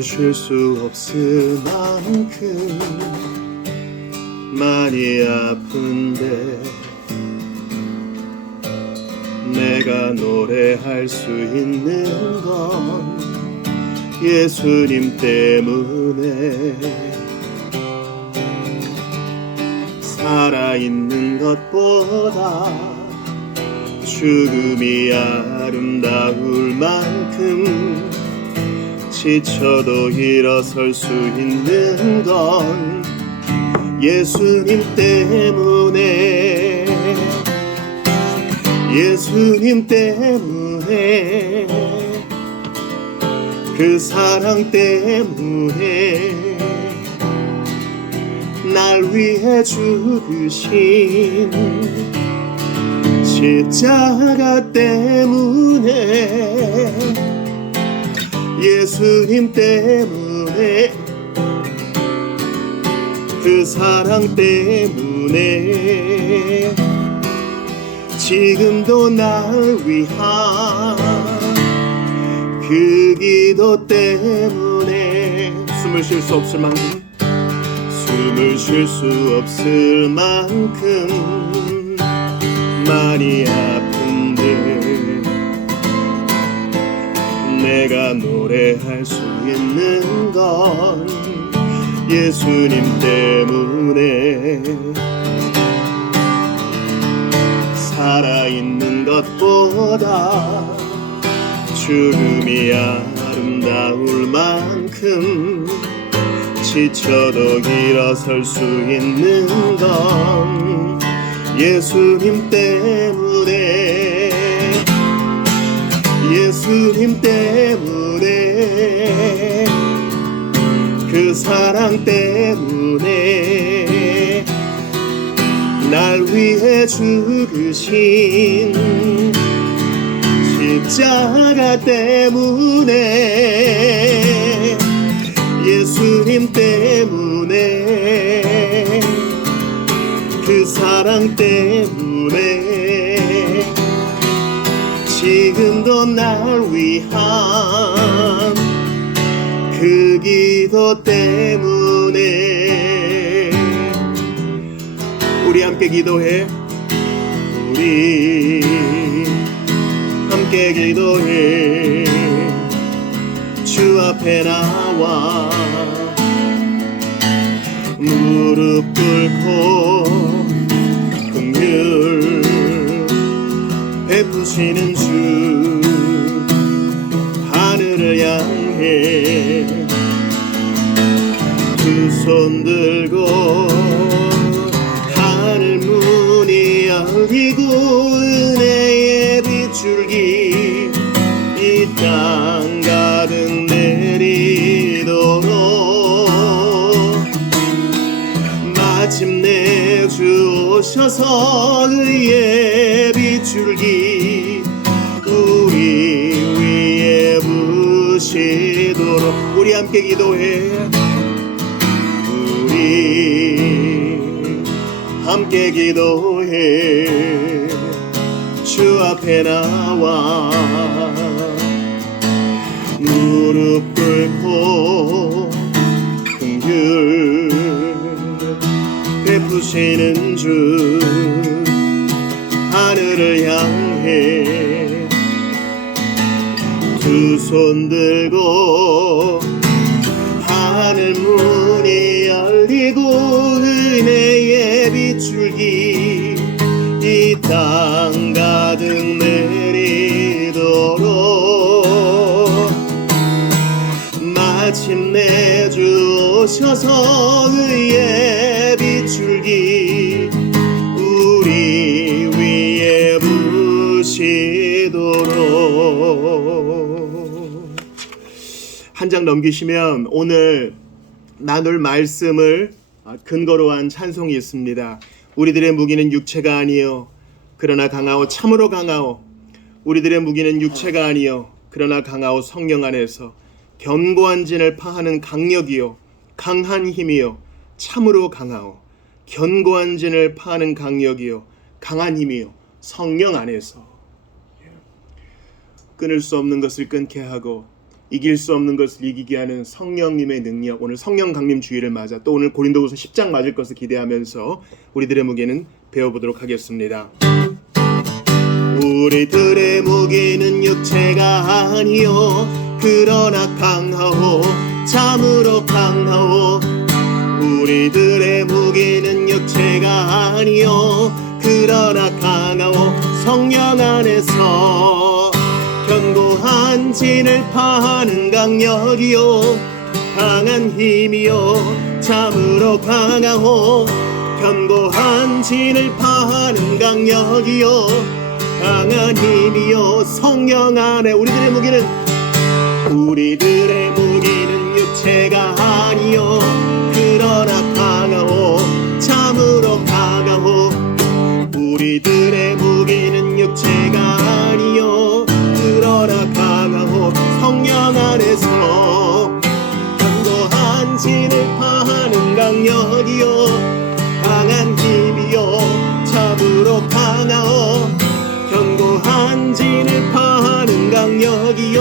숨을 쉴 수 없을 만큼 많이 아픈데 내가 노래할 수 있는 건 예수님 때문에 살아있는 것보다 죽음이 아름다울 만큼 지쳐도 일어설 수 있는 건 예수님 때문에 예수님 때문에 그 사랑 때문에 날 위해 죽으신 십자가 때문에 예수님 때문에 그 사랑 때문에 지금도 날 위한 그 기도 때문에 숨을 쉴 수 없을 만큼 숨을 쉴 수 없을 만큼 많이 아픈데 내가 노래할 수 있는 건 예수님 때문에 살아있는 것보다 죽음이 아름다울 만큼 지쳐도 일어설 수 있는 건 예수님 때문에 예수님 때문에 그 사랑 때문에 날 위해 죽으신 십자가 때문에 예수님 때문에 그 사랑 때문에 지금도 날 위한 그 기도 때문에 우리 함께 기도해 우리 함께 기도해 주 앞에 나와 무릎 꿇고 긍휼 베푸시는 주 하늘을 향해 두 손 들고 하늘 문이 열리고 은혜의 빗줄기 이 땅 가득 내리도록 마침내 주 오셔서 의의 빗줄기 우리 위에 부시도록 우리 함께 기도해 우리 함께 기도해 주 앞에 나와 무릎 꿇고 긍휼 베푸시는 주 하늘을 향해 두 손 들고 하늘 문이 열리고 은혜의 빗줄기 이 땅 가득 내리도록 마침내 주 오셔서 의의 빗줄기 우리 위에 부시도록 한 장 넘기시면 오늘 나눌 말씀을 근거로 한 찬송이 있습니다. 우리들의 무기는 육체가 아니요 그러나 강하오 참으로 강하오 우리들의 무기는 육체가 아니요 그러나 강하오 성령 안에서 견고한 진을 파하는 강력이요 강한 힘이요 참으로 강하오 견고한 진을 파하는 강력이요 강한 힘이요 성령 안에서 끊을 수 없는 것을 끊게 하고 이길 수 없는 것을 이기게 하는 성령님의 능력, 오늘 성령 강림 주일을 맞아 또 오늘 고린도후서 10장 맞을 것을 기대하면서 우리들의 무게는 배워보도록 하겠습니다. 우리들의 무게는 육체가 아니요 그러나 강하오 참으로 강하오. 우리들의 무게는 육체가 아니요 그러나 강하오 성령 안에서 견고한 진을 파하는 강력이요 강한 힘이요 참으로 강하오. 견고한 진을 파하는 강력이요 강한 힘이요 성령 안에 우리들의 무기는 육체가 아니요 그러나 강하오 참으로 강하오. 우리들의 무기는 육체가 아니요 그러나 강하오 성령 안에서 견고한 진을 파하는 강력이요 강한 힘이요 참으로 강하오. 견고한 진을 파하는 강력이요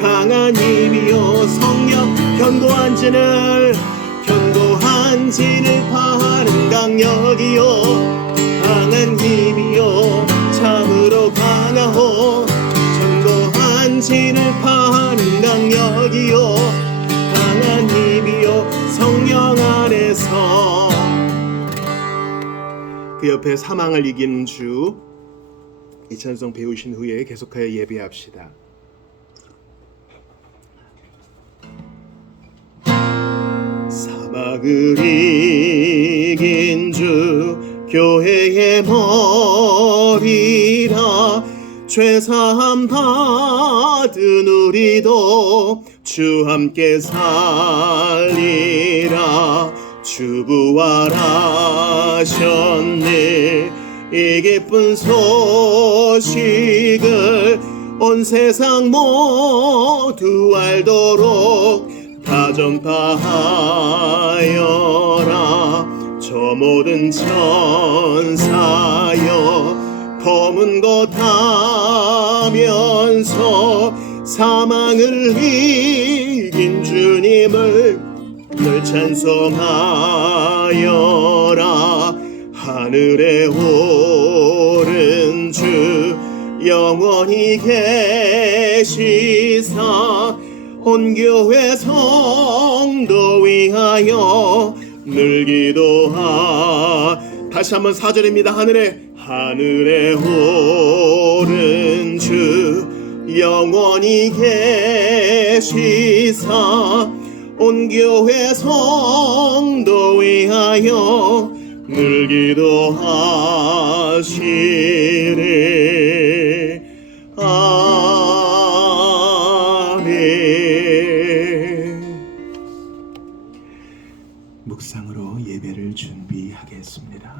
강한 힘이요 성령 견고한 진을 파하는 강력이요 강한 힘이요 참으로 강하오. 견고한 진을 파하는 강력이요 강한 힘이요 성령 안에서. 그 옆에 사망을 이기는 주 이 찬송 배우신 후에 계속하여 예배합시다. 사망을 이긴 주 교회의 머리라. 죄사함 받은 우리도 주 함께 살리라. 주 부활하셨네. 이 기쁜 소식을 온 세상 모두 알도록 다 전파하여라. 저 모든 천사여 검은 것 하면서 사망을 이긴 주님을 늘 찬송하여라. 하늘에 오른 주 영원히 계시사 온 교회 성도 위하여 늘 기도하. 다시 한번 4절입니다. 하늘에 오른 주 영원히 계시사 온 교회 성도 위하여 늘 기도하시리. 아멘. 묵상으로 예배를 준비하겠습니다.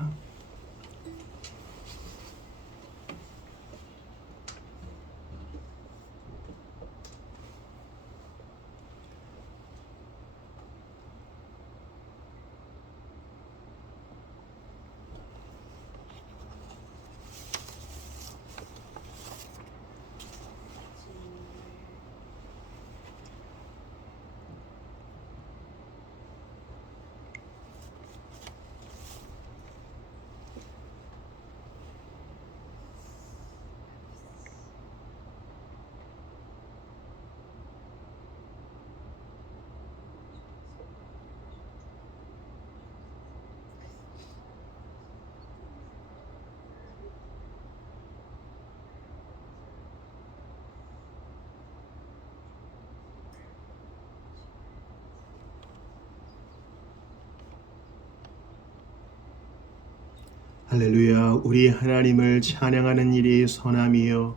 할렐루야. 우리 하나님을 찬양하는 일이 선함이요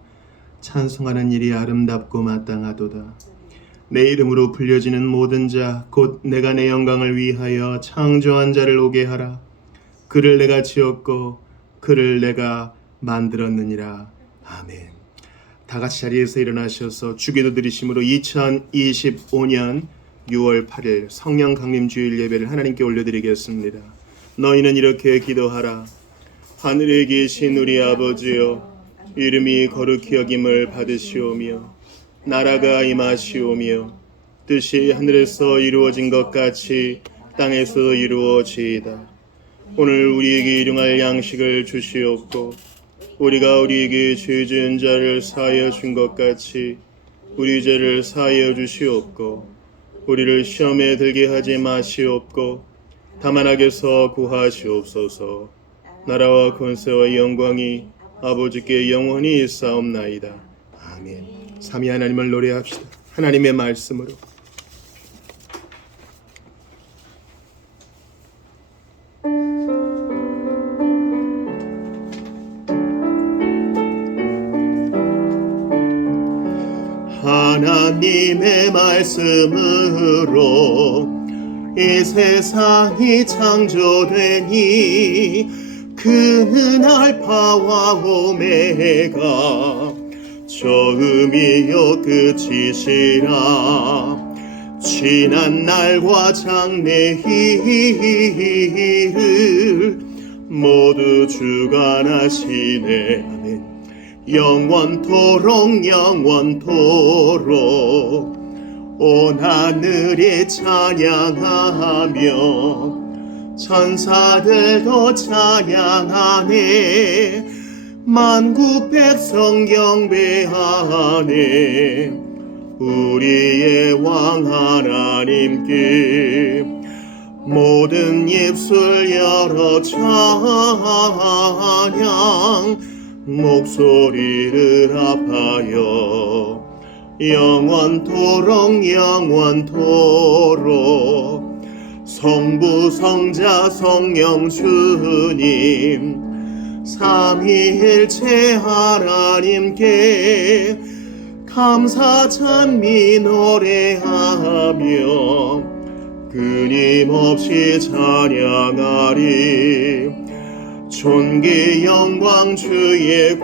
찬송하는 일이 아름답고 마땅하도다. 내 이름으로 불려지는 모든 자 곧 내가 내 영광을 위하여 창조한 자를 오게 하라. 그를 내가 지었고 그를 내가 만들었느니라. 아멘. 다 같이 자리에서 일어나셔서 주기도 드리심으로 2025년 6월 8일 성령 강림 주일 예배를 하나님께 올려드리겠습니다. 너희는 이렇게 기도하라. 하늘에 계신 우리 아버지여, 이름이 거룩히 여김을 받으시오며 나라가 임하시오며 뜻이 하늘에서 이루어진 것 같이 땅에서 이루어지이다. 오늘 우리에게 일용할 양식을 주시옵고 우리가 우리에게 죄 지은 자를 사하여 준 것 같이 우리 죄를 사하여 주시옵고 우리를 시험에 들게 하지 마시옵고 다만 악에서 구하시옵소서. 나라와 권세와 영광이 아버지께 영원히 있사옵나이다. 아멘. 삼위 하나님을 노래합시다. 하나님의 말씀으로. 하나님의 말씀으로 이 세상이 창조되니 그는 알파와 오메가 처음이요 끝이시라. 지난 날과 장래일을 모두 주관하시네. 아멘. 영원토록 영원토록 온 하늘이 찬양하며 천사들도 찬양하네. 만국 백성 경배하네. 우리의 왕 하나님께 모든 입술 열어 찬양 목소리를 합하여 영원토록 영원토록 성부 성자 성령 주님 삼위일체 하나님께 감사 찬미 노래하며 끊임없이 찬양하리. 존귀 영광 주의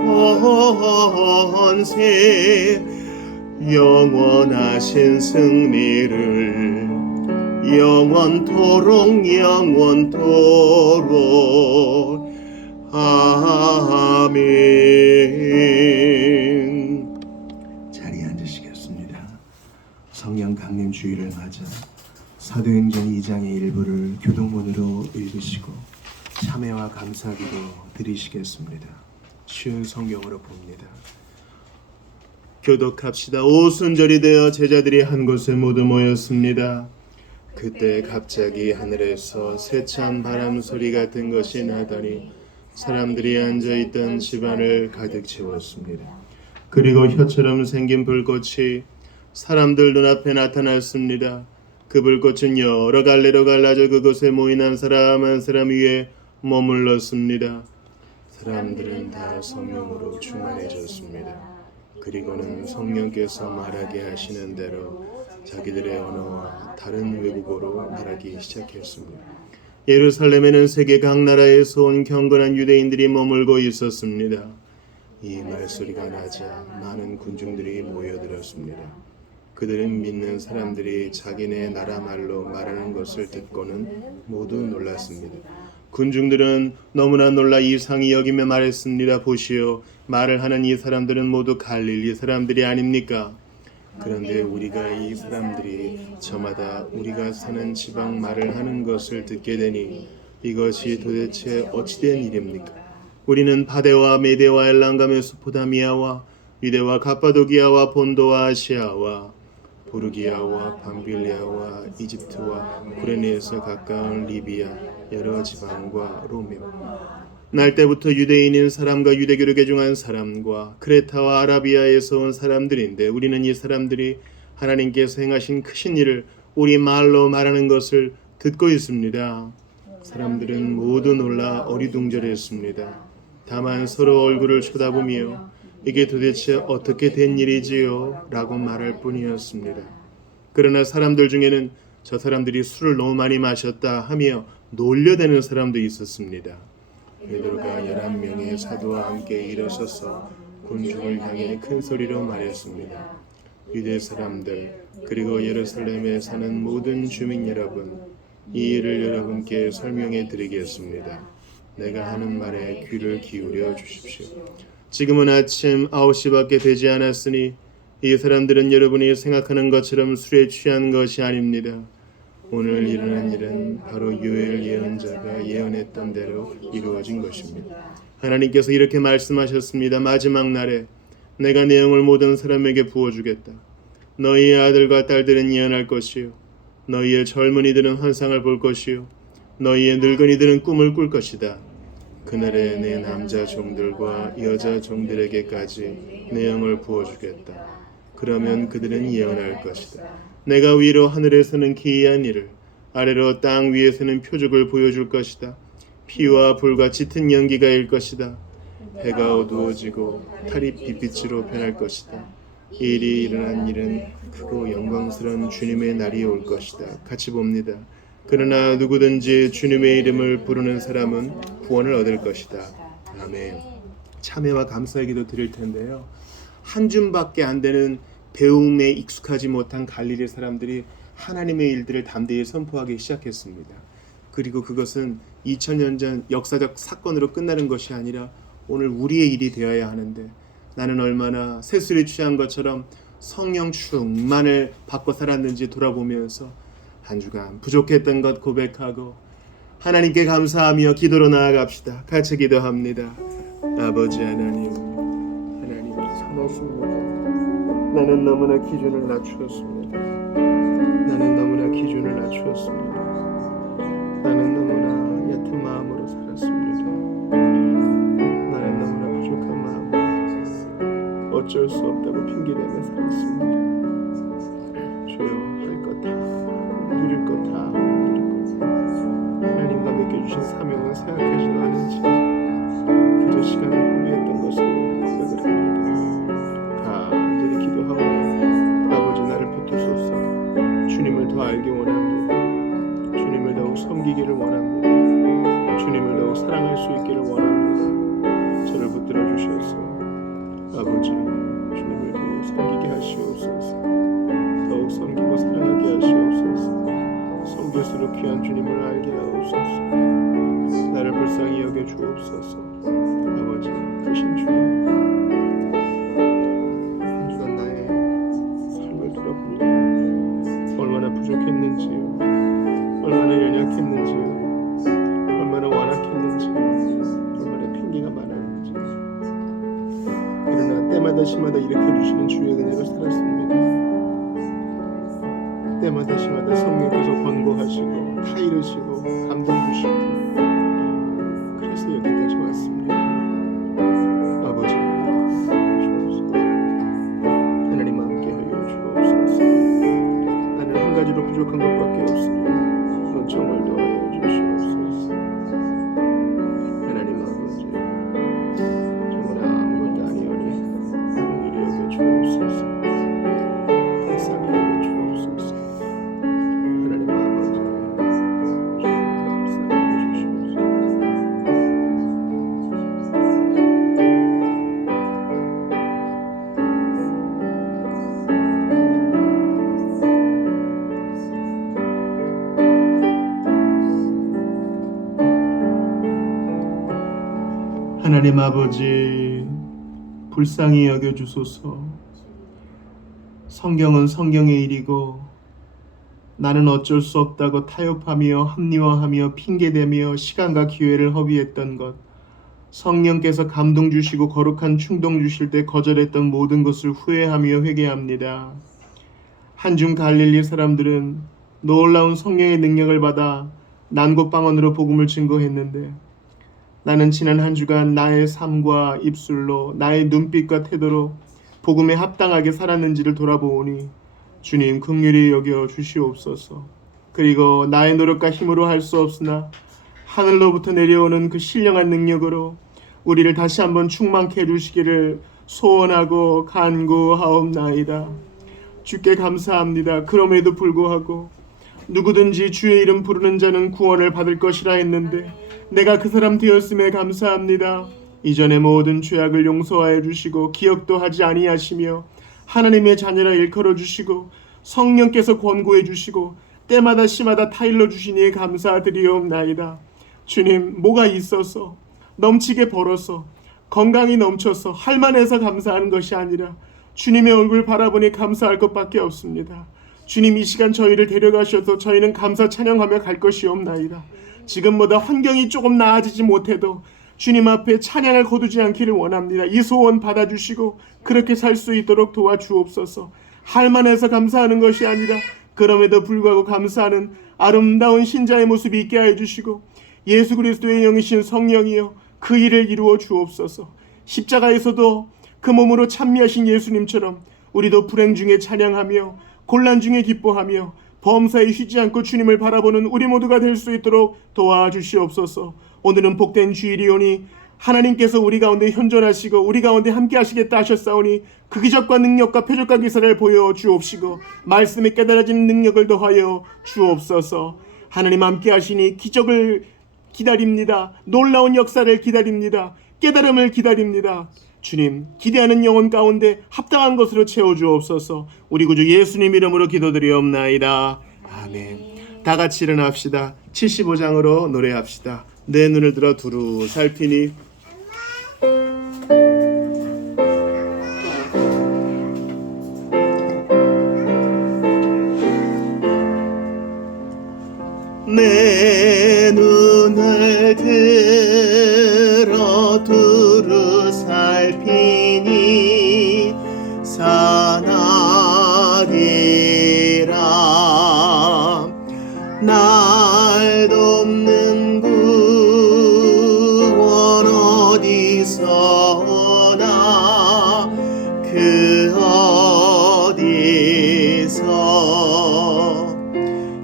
권세 영원하신 승리를 영원토록 영원토록 아멘. 자리에 앉으시겠습니다. 성령 강림 주일을 맞아 사도행전 2장의 일부를 교동문으로 읽으시고 참회와 감사기도 드리시겠습니다. 쉬운 성경으로 봅니다. 교독합시다. 오순절이 되어 제자들이 한 곳에 모두 모였습니다. 그때 갑자기 하늘에서 세찬 바람 소리 같은 것이 나더니 사람들이 앉아있던 집안을 가득 채웠습니다. 그리고 혀처럼 생긴 불꽃이 사람들 눈앞에 나타났습니다. 그 불꽃은 여러 갈래로 갈라져 그곳에 모인 한 사람 한 사람 위에 머물렀습니다. 사람들은 다 성령으로 충만해졌습니다. 그리고는 성령께서 말하게 하시는 대로 자기들의 언어와 다른 외국어로 말하기 시작했습니다. 예루살렘에는 세계 각 나라에서 온 경건한 유대인들이 머물고 있었습니다. 이 말소리가 나자 많은 군중들이 모여들었습니다. 그들은 믿는 사람들이 자기네 나라 말로 말하는 것을 듣고는 모두 놀랐습니다. 군중들은 너무나 놀라 이상히 여기며 말했습니다. 보시오, 말을 하는 이 사람들은 모두 갈릴리 사람들이 아닙니까? 그런데 우리가 이 사람들이 저마다 우리가 사는 지방 말을 하는 것을 듣게 되니 이것이 도대체 어찌된 일입니까? 우리는 바데와 메데와 엘람과 메소포타미아와 유대와 갑바도기아와 본도와 아시아와 부르기아와 밤빌리아와 이집트와 구레네에서 가까운 리비아 여러 지방과 로메 날 때부터 유대인인 사람과 유대교를 개종한 사람과 크레타와 아라비아에서 온 사람들인데 우리는 이 사람들이 하나님께서 행하신 크신 일을 우리 말로 말하는 것을 듣고 있습니다. 사람들은 모두 놀라 어리둥절했습니다. 다만 서로 얼굴을 쳐다보며 이게 도대체 어떻게 된 일이지요? 라고 말할 뿐이었습니다. 그러나 사람들 중에는 저 사람들이 술을 너무 많이 마셨다 하며 놀려대는 사람도 있었습니다. 베드로가 11명의 사도와 함께 일어서서 군중을 향해 큰 소리로 말했습니다. 유대 사람들 그리고 예루살렘에 사는 모든 주민 여러분, 이 일을 여러분께 설명해 드리겠습니다. 내가 하는 말에 귀를 기울여 주십시오. 지금은 아침 9시밖에 되지 않았으니 이 사람들은 여러분이 생각하는 것처럼 술에 취한 것이 아닙니다. 오늘 일어난 일은 바로 요엘 예언자가 예언했던 대로 이루어진 것입니다. 하나님께서 이렇게 말씀하셨습니다. 마지막 날에 내가 내 영을 모든 사람에게 부어주겠다. 너희의 아들과 딸들은 예언할 것이요 너희의 젊은이들은 환상을 볼 것이요 너희의 늙은이들은 꿈을 꿀 것이다. 그날에 내 남자 종들과 여자 종들에게까지 내 영을 부어주겠다. 그러면 그들은 예언할 것이다. 내가 위로 하늘에서는 기이한 일을, 아래로 땅 위에서는 표적을 보여줄 것이다. 피와 불과 짙은 연기가 일 것이다. 해가 어두워지고 달이 빛빛으로 변할 것이다. 이 일이 일어난 일은 크고 영광스러운 주님의 날이 올 것이다. 같이 봅니다. 그러나 누구든지 주님의 이름을 부르는 사람은 구원을 얻을 것이다. 아멘. 참회와 감사의 기도 드릴 텐데요. 한 줌밖에 안 되는 배움에 익숙하지 못한 갈릴리 사람들이 하나님의 일들을 담대히 선포하기 시작했습니다. 그리고 그것은 2000년 전 역사적 사건으로 끝나는 것이 아니라 오늘 우리의 일이 되어야 하는데, 나는 얼마나 세술에 취한 것처럼 성령 충만을 받고 살았는지 돌아보면서 한 주간 부족했던 것 고백하고 하나님께 감사하며 기도로 나아갑시다. 같이 기도합니다. 아버지 하나님, 하나님 참았습니다. 나는 너무나 기준을 낮추었습니다. 나는 너무나 기준을 낮추었습니다. 나는 너무나 얕은 마음으로 살았습니다. 나는 너무나 부족한 마음으로 어쩔 수 없다고 핑계대며 살았습니다. 주여, 할 것 다, 누릴 것 다 누리고 하나님과 맡겨주신 사명은 생각하지도 않은지 그저 시간을 허비했던 것을 고백을 합니다. 간절히 기도하고 아버지 나를 붙드소서. 주님을 더 알기 원합니다. 주님을 더욱 섬기기를 원합니다. 주님을 더욱 사랑할 수 있기를 원합니다. 저를 붙들어 주셔서 아버지 주님을 더욱 섬기게 하시옵소서. 더욱 섬기고 사랑하게 하시옵소서. 섬길수록 귀한 주님을 알게 하옵소서. 나를 불쌍히 여겨 주옵소서. 아버지 크신 주님, 한 주간 나의 삶을 돌아봅니다. 얼마나 부족했는지요, 얼마나 연약했는지요, 얼마나 완악했는지요, 얼마나 핑계가 많았는지. 그러나 때마다 시마다 일으켜주시는 주의 은혜로 살았습니다. 때마다 시마다 성령께서 권고하시고 타이르시고 감동 주시고, 그래서 여기까지 왔습니다. 아버지 하나님 함께 하여 주옵소서. 나는 한 가지로 부족한 것밖에 없으니 은총을 더하여 주시옵소서. 하나님 아버지, 정말 아무것도 아니오니 긍휼히 여겨 주옵소서. 불쌍히 여겨 주옵소서. 하나님 아버지, 불쌍히 여겨 주시옵소서. 하나님 아버지, 불쌍히 여겨주소서. 성경은 성경의 일이고 나는 어쩔 수 없다고 타협하며 합리화하며 핑계대며 시간과 기회를 허비했던 것, 성령께서 감동 주시고 거룩한 충동 주실 때 거절했던 모든 것을 후회하며 회개합니다. 한중 갈릴리 사람들은 놀라운 성령의 능력을 받아 난곳방언으로 복음을 증거했는데, 나는 지난 한 주간 나의 삶과 입술로, 나의 눈빛과 태도로 복음에 합당하게 살았는지를 돌아보오니 주님 긍휼히 여겨 주시옵소서. 그리고 나의 노력과 힘으로 할 수 없으나 하늘로부터 내려오는 그 신령한 능력으로 우리를 다시 한번 충만케 해주시기를 소원하고 간구하옵나이다. 주께 감사합니다. 그럼에도 불구하고 누구든지 주의 이름 부르는 자는 구원을 받을 것이라 했는데 내가 그 사람 되었음에 감사합니다. 이전의 모든 죄악을 용서하여 주시고 기억도 하지 아니하시며 하나님의 자녀라 일컬어 주시고 성령께서 권고해 주시고 때마다 시마다 타일러 주시니 감사드리옵나이다. 주님, 뭐가 있어서, 넘치게 벌어서, 건강이 넘쳐서, 할만해서 감사하는 것이 아니라 주님의 얼굴 바라보니 감사할 것밖에 없습니다. 주님, 이 시간 저희를 데려가셔서 저희는 감사 찬양하며 갈 것이옵나이다. 지금보다 환경이 조금 나아지지 못해도 주님 앞에 찬양을 거두지 않기를 원합니다. 이 소원 받아주시고 그렇게 살 수 있도록 도와주옵소서. 할만해서 감사하는 것이 아니라 그럼에도 불구하고 감사하는 아름다운 신자의 모습이 있게 하여 주시고, 예수 그리스도의 영이신 성령이여 그 일을 이루어 주옵소서. 십자가에서도 그 몸으로 찬미하신 예수님처럼 우리도 불행 중에 찬양하며 곤란 중에 기뻐하며 범사에 쉬지 않고 주님을 바라보는 우리 모두가 될 수 있도록 도와주시옵소서. 오늘은 복된 주일이오니 하나님께서 우리 가운데 현존하시고 우리 가운데 함께 하시겠다 하셨사오니 그 기적과 능력과 표적과 기사를 보여 주옵시고 말씀에 깨달아지는 능력을 더하여 주옵소서. 하나님 함께 하시니 기적을 기다립니다. 놀라운 역사를 기다립니다. 깨달음을 기다립니다. 주님, 기대하는 영혼 가운데 합당한 것으로 채워주옵소서. 우리 구주 예수님 이름으로 기도드리옵나이다. 아멘. 다 같이 일어납시다. 75장으로 노래합시다. 내 눈을 들어 두루 살피니. 내 눈을 들어 두루 살피니 산악이라 날 돕는 구원 어디서 오나 그 어디서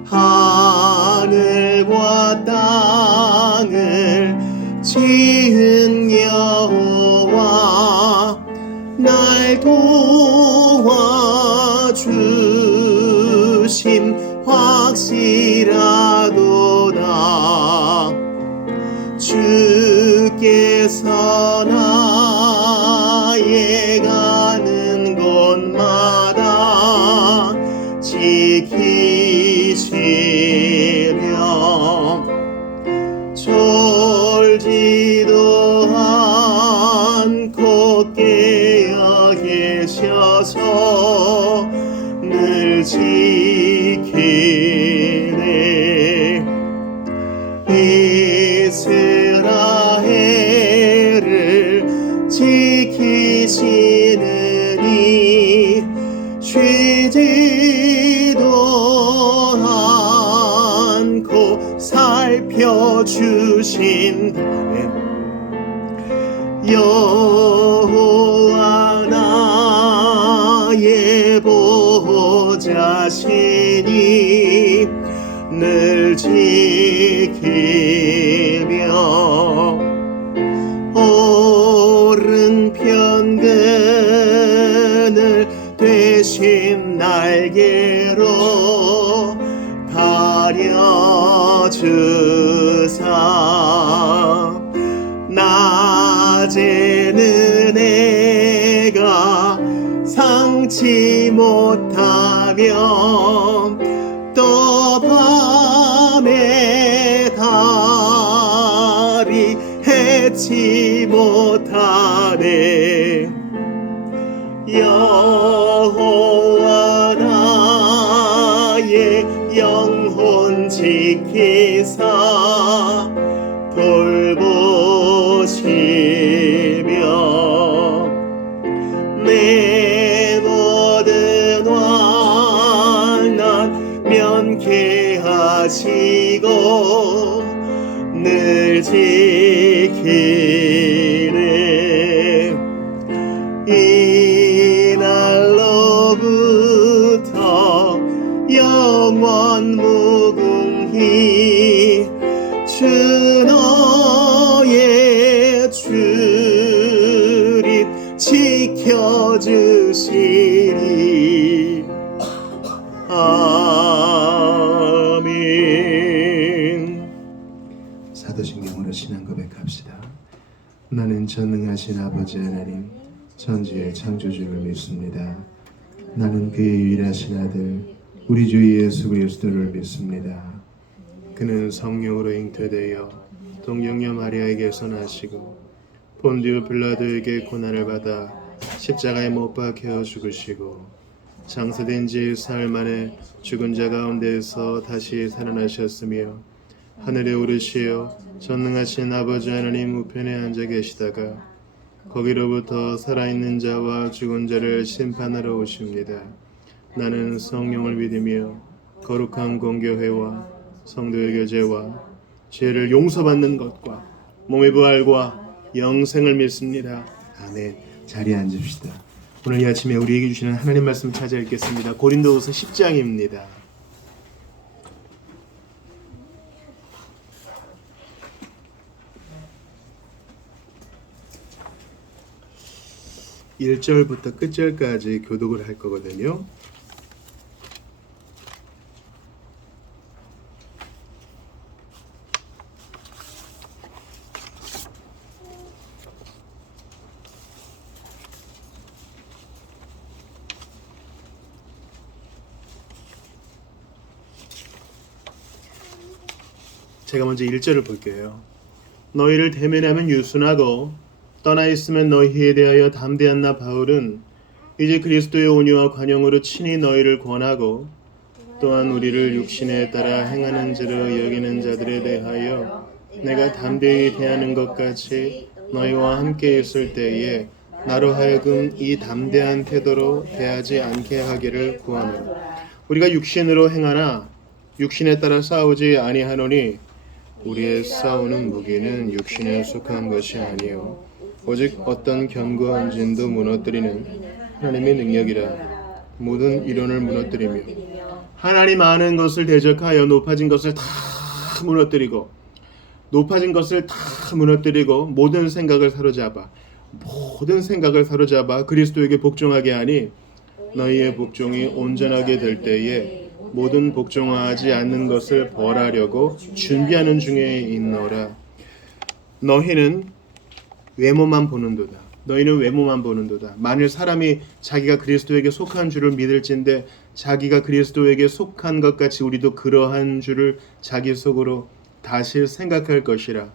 하늘과 땅을 지은 여호와 날 도와주심 확실하도다. 주께서 나의 가는 곳마다 지키시며 졸지도 않고 깨어 계셔서 늘 지키네. 이스라엘을 지키시느니 쉬지도 않고 살펴주신다. 여호와 나의 보호자시니 늘 지키며 오른편근을 되신 날개로 가려주사 낮에는 내가 상치 못하며 또 밤에 달이 해치 못하네. 여호와 나의 영혼 지키사 돌보시며 내 모든患난 면케하시고 늘 지키네. 이날로부터 영원 무궁히 주 너의 주릿 지켜주시리. 아멘. 사도신경으로 신앙 고백합시다. 나는 전능하신 아버지 하나님 천지의 창조주를 믿습니다. 나는 그의 유일하신 아들 우리 주 예수 그리스도를 믿습니다. 그는 성령으로 잉태되어 동정녀 마리아에게서 나시고 본디오 빌라도에게 고난을 받아 십자가에 못 박혀 죽으시고 장사된 지 사흘 만에 죽은 자 가운데에서 다시 살아나셨으며 하늘에 오르시어 전능하신 아버지 하나님 우편에 앉아 계시다가 거기로부터 살아있는 자와 죽은 자를 심판하러 오십니다. 나는 성령을 믿으며 거룩한 공교회와 성도의 교제와 죄를 용서받는 것과 몸의 부활과 영생을 믿습니다. 아멘. 자리에 앉읍시다. 오늘 이 아침에 우리에게 주시는 하나님 말씀 찾아 읽겠습니다. 고린도후서 10장입니다. (1절부터) 끝절까지 교독을 할 거거든요. 제가 먼저 1절을 볼게요. 너희를 대면하면 유순하고 떠나 있으면 너희에 대하여 담대한 나 바울은 이제 그리스도의 온유와 관용으로 친히 너희를 권하고 또한 우리를 육신에 따라 행하는 죄로 여기는 자들에 대하여 내가 담대히 대하는 것 같이 너희와 함께 있을 때에 나로 하여금 이 담대한 태도로 대하지 않게 하기를 구하노라. 우리가 육신으로 행하나 육신에 따라 싸우지 아니하노니 우리의 싸우는 무기는 육신에 속한 것이 아니요 오직 어떤 견고한 진도 무너뜨리는 하나님의 능력이라. 모든 이론을 무너뜨리며 하나님 아는 것을 대적하여 높아진 것을 다 무너뜨리고 모든 생각을 사로잡아 그리스도에게 복종하게 하니 너희의 복종이 온전하게 될 때에 모든 복종하지 않는 것을 벌하려고 준비하는 중에 있노라. 너희는 외모만 보는도다. 만일 사람이 자기가 그리스도에게 속한 줄을 믿을진대 자기가 그리스도에게 속한 것 같이 우리도 그러한 줄을 자기 속으로 다시 생각할 것이라.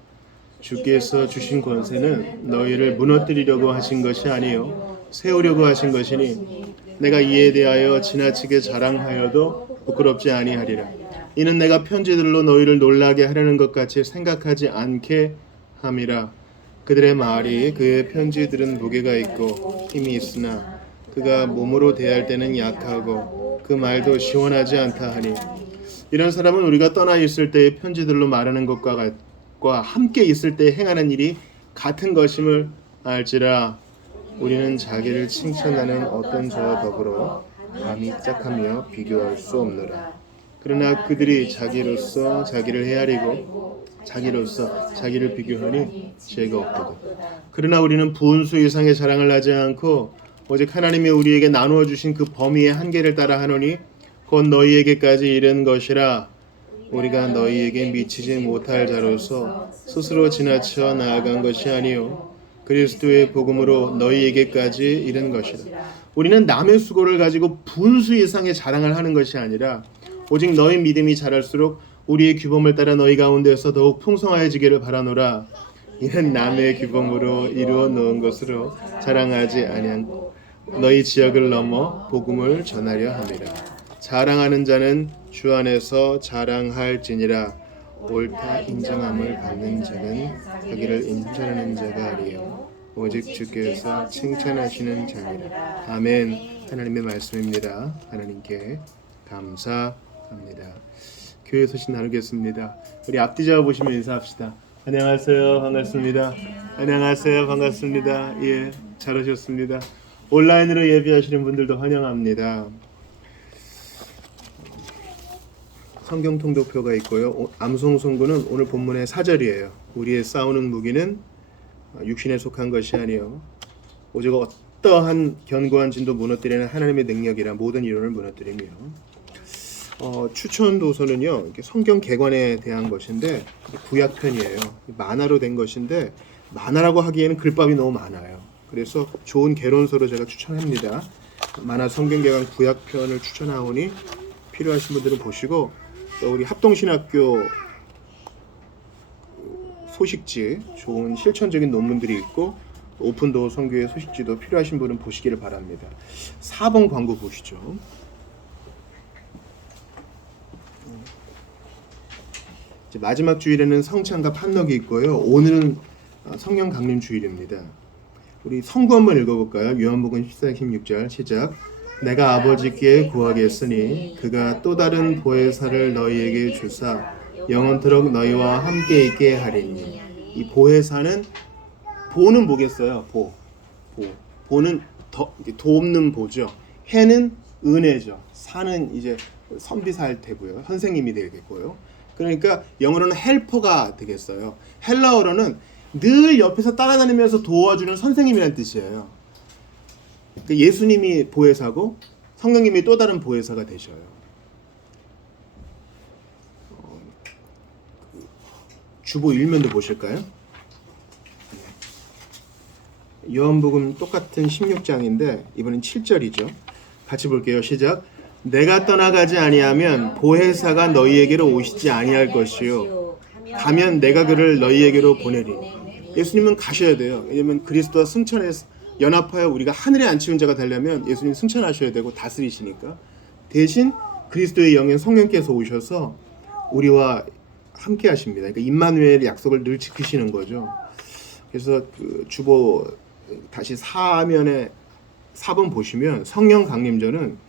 주께서 주신 권세는 너희를 무너뜨리려고 하신 것이 아니요 세우려고 하신 것이니 내가 이에 대하여 지나치게 자랑하여도 부끄럽지 아니하리라. 이는 내가 편지들로 너희를 놀라게 하려는 것 같이 생각하지 않게 함이라. 그들의 말이 그의 편지들은 무게가 있고 힘이 있으나 그가 몸으로 대할 때는 약하고 그 말도 시원하지 않다 하니 이런 사람은 우리가 떠나 있을 때의 편지들로 말하는 것과 함께 있을 때 행하는 일이 같은 것임을 알지라. 우리는 자기를 칭찬하는 어떤 자와 더불어 감히 짝하며 비교할 수 없노라. 그러나 그들이 자기로서 자기를 헤아리고 자기로서 자기를 비교하니 죄가 없거든. 그러나 우리는 분수 이상의 자랑을 하지 않고 오직 하나님이 우리에게 나누어 주신 그 범위의 한계를 따라 하노니 곧 너희에게까지 이른 것이라. 우리가 너희에게 미치지 못할 자로서 스스로 지나쳐 나아간 것이 아니요 그리스도의 복음으로 너희에게까지 이른 것이라. 우리는 남의 수고를 가지고 분수 이상의 자랑을 하는 것이 아니라 오직 너희 믿음이 자랄수록 우리의 규범을 따라 너희 가운데서 더욱 풍성하여지기를 바라노라. 이는 남의 규범으로 이루어 놓은 것으로 자랑하지 아니하고 너희 지역을 넘어 복음을 전하려 함이라. 자랑하는 자는 주 안에서 자랑할지니라. 옳다 인정함을 받는 자는 자기를 인정하는 자가 아니요 오직 주께서 칭찬하시는 자니라. 아멘. 하나님의 말씀입니다. 하나님께 감사합니다. 교회 소식 나누겠습니다. 우리 앞뒤 잡아보시면 인사합시다. 안녕하세요. 반갑습니다. 안녕하세요. 반갑습니다. 예, 잘 오셨습니다. 온라인으로 예배하시는 분들도 환영합니다. 성경 통독표가 있고요. 암송 송구는 오늘 본문의 4절이에요. 우리의 싸우는 무기는 육신에 속한 것이 아니요 오직 어떠한 견고한 진도 무너뜨리는 하나님의 능력이라. 모든 이론을 무너뜨리며. 추천 도서는요 이렇게 성경 개관에 대한 것인데 구약편이에요. 만화로 된 것인데 만화라고 하기에는 글밥이 너무 많아요. 그래서 좋은 개론서로 제가 추천합니다. 만화 성경 개관 구약편을 추천하오니 필요하신 분들은 보시고, 또 우리 합동신학교 소식지 좋은 실천적인 논문들이 있고, 오픈도어 선교회 소식지도 필요하신 분은 보시기를 바랍니다. 4번 광고 보시죠. 이제 마지막 주일에는 성찬과 판넉이 있고요. 오늘은 성령 강림 주일입니다. 우리 성구 한번 읽어볼까요? 요한복음 14장 16절 시작. 내가 아버지께 구하겠으니 그가 또 다른 보혜사를 너희에게 주사 영원토록 너희와 함께 있게 하리니. 이 보혜사는 보는 뭐겠어요? 보는 돕는 보죠. 해는 은혜죠. 사는 이제 선비사일 테고요. 선생님이 되겠고요. 그러니까 영어로는 헬퍼가 되겠어요. 헬라어로는 늘 옆에서 따라다니면서 도와주는 선생님이라는 뜻이에요. 그러니까 예수님이 보혜사고 성령님이 또 다른 보혜사가 되셔요. 주보 1면도 보실까요? 요한복음 똑같은 16장인데 이번엔 7절이죠. 같이 볼게요. 시작. 내가 떠나가지 아니하면 보혜사가 너희에게로 오시지 아니할 것이요 가면 내가 그를 너희에게로 보내리니. 예수님은 가셔야 돼요. 왜냐하면 그리스도와 승천해 연합하여 우리가 하늘에 앉히는 자가 되려면 예수님 승천하셔야 되고 다스리시니까. 대신 그리스도의 영인 성령께서 오셔서 우리와 함께 하십니다. 그러니까 임마누엘의 약속을 늘 지키시는 거죠. 그래서 그 주보 다시 4면에 4번 보시면 성령 강림절은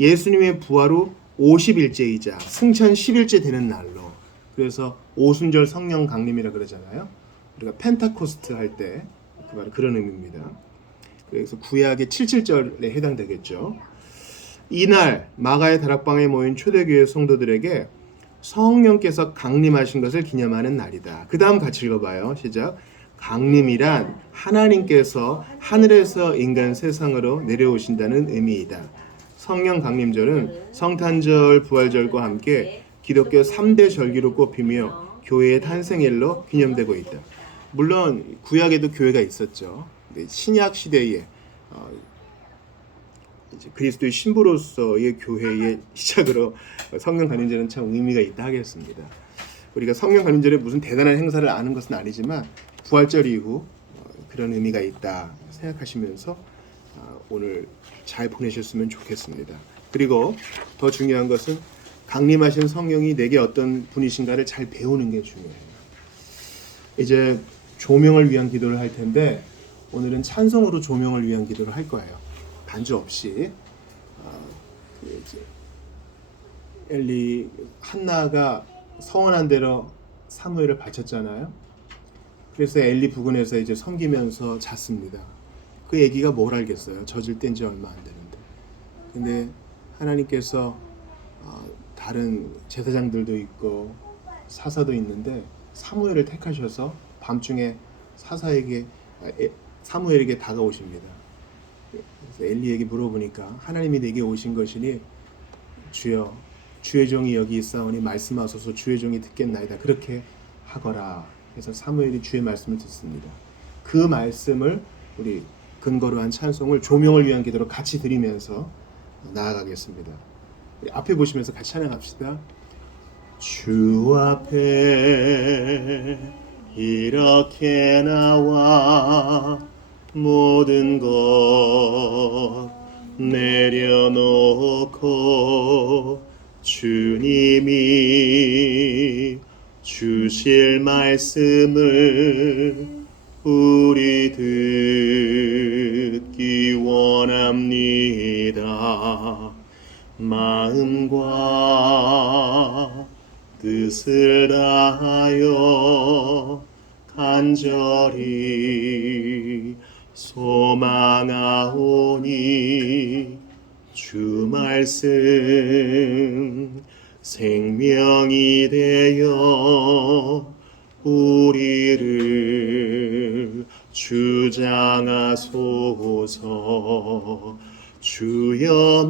예수님의 부활 후 50일째이자 승천 10일째 되는 날로, 그래서 오순절 성령 강림이라 그러잖아요. 우리가 펜타코스트 할 때 그런 의미입니다. 그래서 구약의 77절에 해당되겠죠. 이날 마가의 다락방에 모인 초대교회 성도들에게 성령께서 강림하신 것을 기념하는 날이다. 그 다음 같이 읽어봐요. 시작. 강림이란 하나님께서 하늘에서 인간 세상으로 내려오신다는 의미이다. 성령 강림절은 성탄절, 부활절과 함께 기독교 3대 절기로 꼽히며 교회의 탄생일로 기념되고 있다. 물론 구약에도 교회가 있었죠. 신약 시대에 이제 그리스도의 신부로서의 교회의 시작으로 성령 강림절은 참 의미가 있다 하겠습니다. 우리가 성령 강림절에 무슨 대단한 행사를 아는 것은 아니지만 부활절 이후 그런 의미가 있다 생각하시면서 오늘 잘 보내셨으면 좋겠습니다. 그리고 더 중요한 것은 강림하신 성령이 내게 어떤 분이신가를 잘 배우는 게 중요해요. 이제 조명을 위한 기도를 할 텐데 오늘은 찬송으로 조명을 위한 기도를 할 거예요. 반주 없이. 엘리 한나가 서원한 대로 사무엘을 바쳤잖아요. 그래서 엘리 부근에서 이제 섬기면서 잤습니다. 그 아기가 뭘 알겠어요? 젖을 뗀 지 얼마 안 되는데. 근데 하나님께서 다른 제사장들도 있고 사사도 있는데 사무엘을 택하셔서 밤중에 사무엘에게 다가오십니다. 그래서 엘리에게 물어보니까 하나님이 내게 오신 것이니 주여 주의 종이 여기 있사오니 말씀하소서 주의 종이 듣겠나이다. 그렇게 하거라. 그래서 사무엘이 주의 말씀을 듣습니다. 그 말씀을 우리 근거로 한 찬송을 조명을 위한 기도로 같이 드리면서 나아가겠습니다. 앞에 보시면서 같이 찬양합시다. 주 앞에 이렇게 나와 모든 것 내려놓고 주님이 주실 말씀을 우리 듣기 원합니다. 마음과 뜻을 다하여 간절히 소망하오니 주 말씀 생명이 되어 우리를 주장하소서. 주여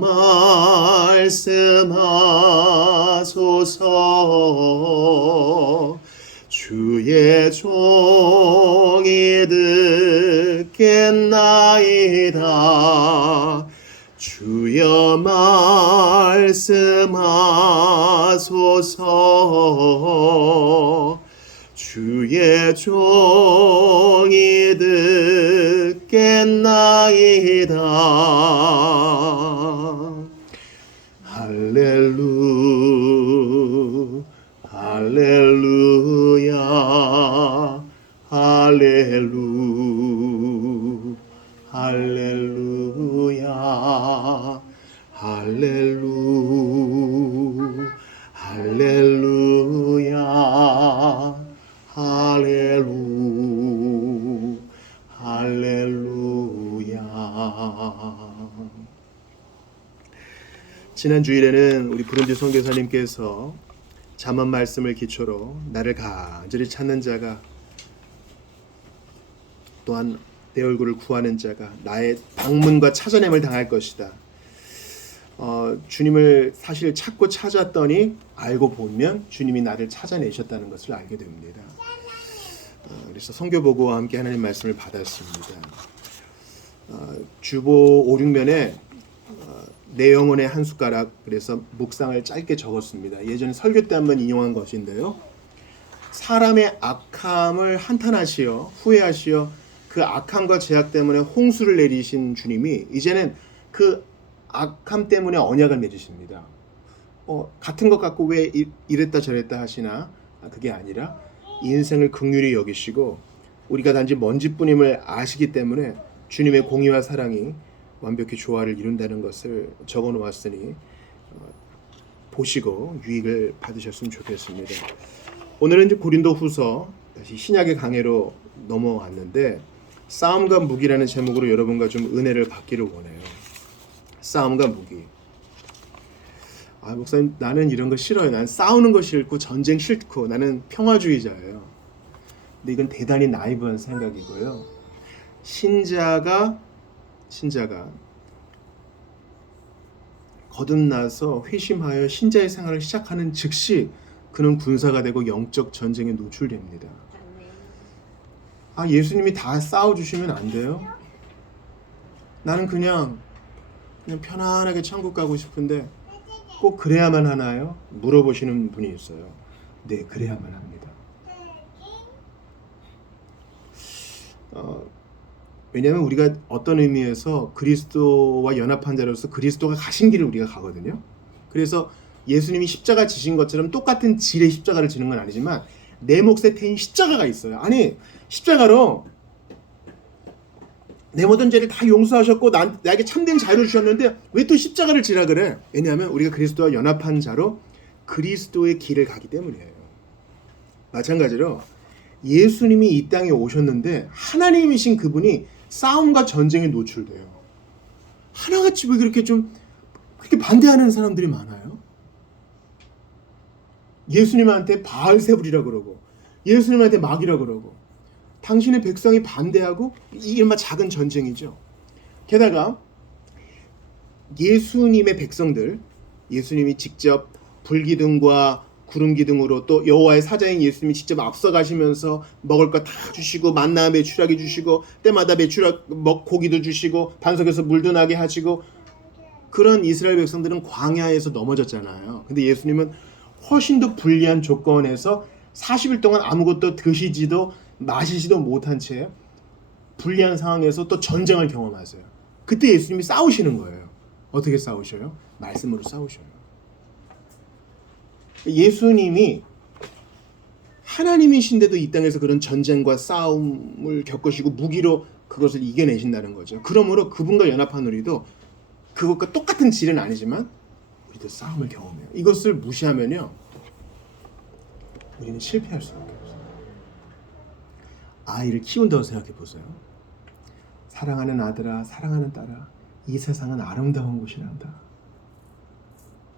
말씀하소서. 주의 종이 듣겠나이다. 주여 말씀하소서. 주의 종이 듣겠나이다. 할렐루야 할렐루야 할렐루야 할렐루야. 지난 주일에는 우리 부른지 선교사님께서 잠언 말씀을 기초로 나를 간절히 찾는 자가 또한 내 얼굴을 구하는 자가 나의 방문과 찾아냄을 당할 것이다. 주님을 사실 찾고 찾았더니 알고 보면 주님이 나를 찾아내셨다는 것을 알게 됩니다. 그래서 선교보고와 함께 하나님 말씀을 받았습니다. 주보 5, 6면에 내 영혼의 한 숟가락, 그래서 묵상을 짧게 적었습니다. 예전에 설교 때 한번 인용한 것인데요. 사람의 악함을 한탄하시어 후회하시어 그 악함과 죄악 때문에 홍수를 내리신 주님이 이제는 그 악함 때문에 언약을 맺으십니다. 같은 것 갖고 왜 이랬다 저랬다 하시나? 그게 아니라 인생을 긍휼히 여기시고 우리가 단지 먼지뿐임을 아시기 때문에 주님의 공의와 사랑이 완벽히 조화를 이룬다는 것을 적어 놓았으니 보시고 유익을 받으셨으면 좋겠습니다. 오늘은 이제 고린도후서 다시 신약의 강해로 넘어왔는데 싸움과 무기라는 제목으로 여러분과 좀 은혜를 받기를 원해요. 싸움과 무기. 목사님 나는 이런 거 싫어요. 난 싸우는 거 싫고 전쟁 싫고 나는 평화주의자예요. 근데 이건 대단히 나이브한 생각이고요. 신자가 거듭나서 회심하여 신자의 생활을 시작하는 즉시 그는 군사가 되고 영적 전쟁에 노출됩니다. 예수님이 다 싸워주시면 안 돼요? 나는 그냥 편안하게 천국 가고 싶은데 꼭 그래야만 하나요? 물어보시는 분이 있어요. 네, 그래야만 합니다. 왜냐하면 우리가 어떤 의미에서 그리스도와 연합한 자로서 그리스도가 가신 길을 우리가 가거든요. 그래서 예수님이 십자가 지신 것처럼 똑같은 질의 십자가를 지는 건 아니지만 내 몫에 태인 십자가가 있어요. 아니 십자가로 내 모든 죄를 다 용서하셨고 나에게 참된 자유를 주셨는데 왜 또 십자가를 지라 그래? 왜냐하면 우리가 그리스도와 연합한 자로 그리스도의 길을 가기 때문이에요. 마찬가지로 예수님이 이 땅에 오셨는데 하나님이신 그분이 싸움과 전쟁에 노출돼요. 하나같이 왜 그렇게 반대하는 사람들이 많아요? 예수님한테 바알세불이라 그러고 예수님한테 마귀라 그러고 당신의 백성이 반대하고 이른바 작은 전쟁이죠. 게다가 예수님의 백성들, 예수님이 직접 불기둥과 구름기둥으로 또 여호와의 사자인 예수님이 직접 앞서가시면서 먹을 거 다 주시고 만나 메추라기 주시고 때마다 고기도 주시고 반석에서 물도 나게 하시고 그런 이스라엘 백성들은 광야에서 넘어졌잖아요. 근데 예수님은 훨씬 더 불리한 조건에서 40일 동안 아무것도 드시지도 마시지도 못한 채 불리한 상황에서 또 전쟁을 경험하세요. 그때 예수님이 싸우시는 거예요. 어떻게 싸우셔요? 말씀으로 싸우셔요. 예수님이 하나님이신데도 이 땅에서 그런 전쟁과 싸움을 겪으시고 무기로 그것을 이겨내신다는 거죠. 그러므로 그분과 연합한 우리도 그것과 똑같은 질은 아니지만 우리도 싸움을 경험해요. 이것을 무시하면요 우리는 실패할 수밖에 없어요. 아이를 키운다고 생각해 보세요. 사랑하는 아들아, 사랑하는 딸아, 이 세상은 아름다운 곳이란다.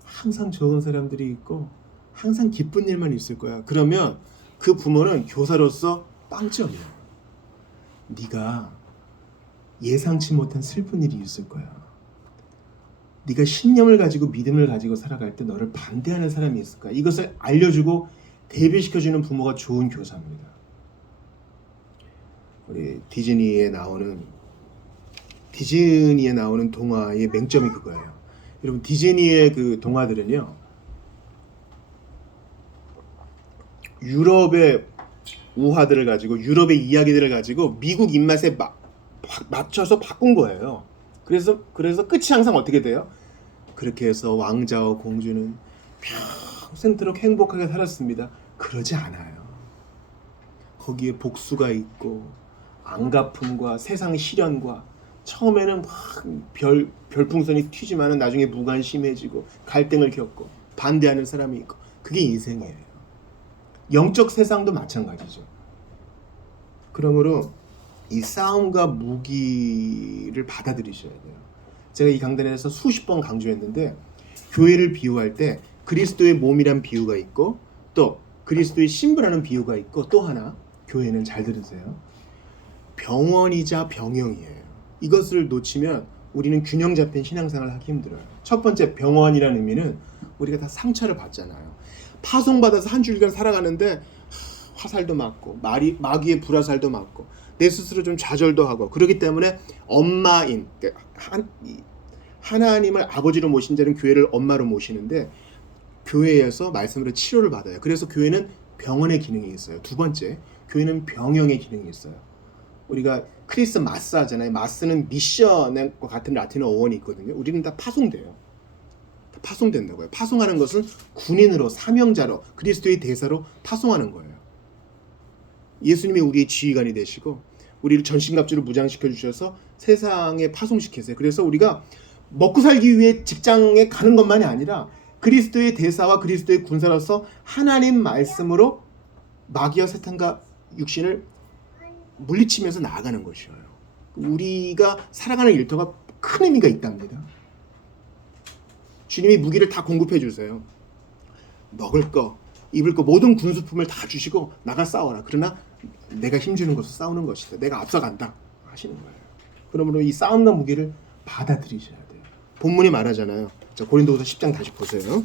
항상 좋은 사람들이 있고 항상 기쁜 일만 있을 거야. 그러면 그 부모는 교사로서 빵점이야. 네가 예상치 못한 슬픈 일이 있을 거야. 네가 신념을 가지고 믿음을 가지고 살아갈 때 너를 반대하는 사람이 있을 거야. 이것을 알려주고 대비시켜주는 부모가 좋은 교사입니다. 우리 디즈니에 나오는 동화의 맹점이 그거예요. 여러분 디즈니의 그 동화들은요 유럽의 우화들을 가지고 유럽의 이야기들을 가지고 미국 입맛에 맞춰서 바꾼 거예요. 그래서 끝이 항상 어떻게 돼요? 그렇게 해서 왕자와 공주는 평생토록 행복하게 살았습니다. 그러지 않아요. 거기에 복수가 있고 안갚음과 세상 시련과 처음에는 막 별풍선이 튀지만은 나중에 무관심해지고 갈등을 겪고 반대하는 사람이 있고 그게 인생이에요. 영적 세상도 마찬가지죠. 그러므로 이 싸움과 무기를 받아들이셔야 돼요. 제가 이 강단에서 수십 번 강조했는데 교회를 비유할 때 그리스도의 몸이란 비유가 있고 또 그리스도의 신부라는 비유가 있고 또 하나 교회는 잘 들으세요. 병원이자 병영이에요. 이것을 놓치면 우리는 균형 잡힌 신앙생활을 하기 힘들어요. 첫 번째 병원이라는 의미는 우리가 다 상처를 받잖아요. 파송받아서 한 주일간 살아가는데 화살도 맞고 마귀의 불화살도 맞고 내 스스로 좀 좌절도 하고 그렇기 때문에 엄마인 하나님을 아버지로 모신 자는 교회를 엄마로 모시는데 교회에서 말씀으로 치료를 받아요. 그래서 교회는 병원의 기능이 있어요. 두 번째, 교회는 병영의 기능이 있어요. 우리가 크리스 마스 하잖아요. 마스는 미션과 같은 라틴어 어원이 있거든요. 우리는 다 파송돼요. 다 파송된다고요. 파송하는 것은 군인으로 사명자로 그리스도의 대사로 파송하는 거예요. 예수님이 우리의 지휘관이 되시고 우리를 전신갑주로 무장시켜 주셔서 세상에 파송시키세요. 그래서 우리가 먹고 살기 위해 직장에 가는 것만이 아니라 그리스도의 대사와 그리스도의 군사로서 하나님 말씀으로 마귀와 사탄과 육신을 물리치면서 나아가는 것이에요. 우리가 살아가는 일터가 큰 의미가 있답니다. 주님이 무기를 다 공급해 주세요. 먹을 거, 입을 거 모든 군수품을 다 주시고 나가 싸워라. 그러나 내가 힘주는 것으로 싸우는 것이다. 내가 앞서간다 하시는 거예요. 그러므로 이 싸움과 무기를 받아들이셔야 돼요. 본문이 말하잖아요. 자, 고린도후서 10장 다시 보세요.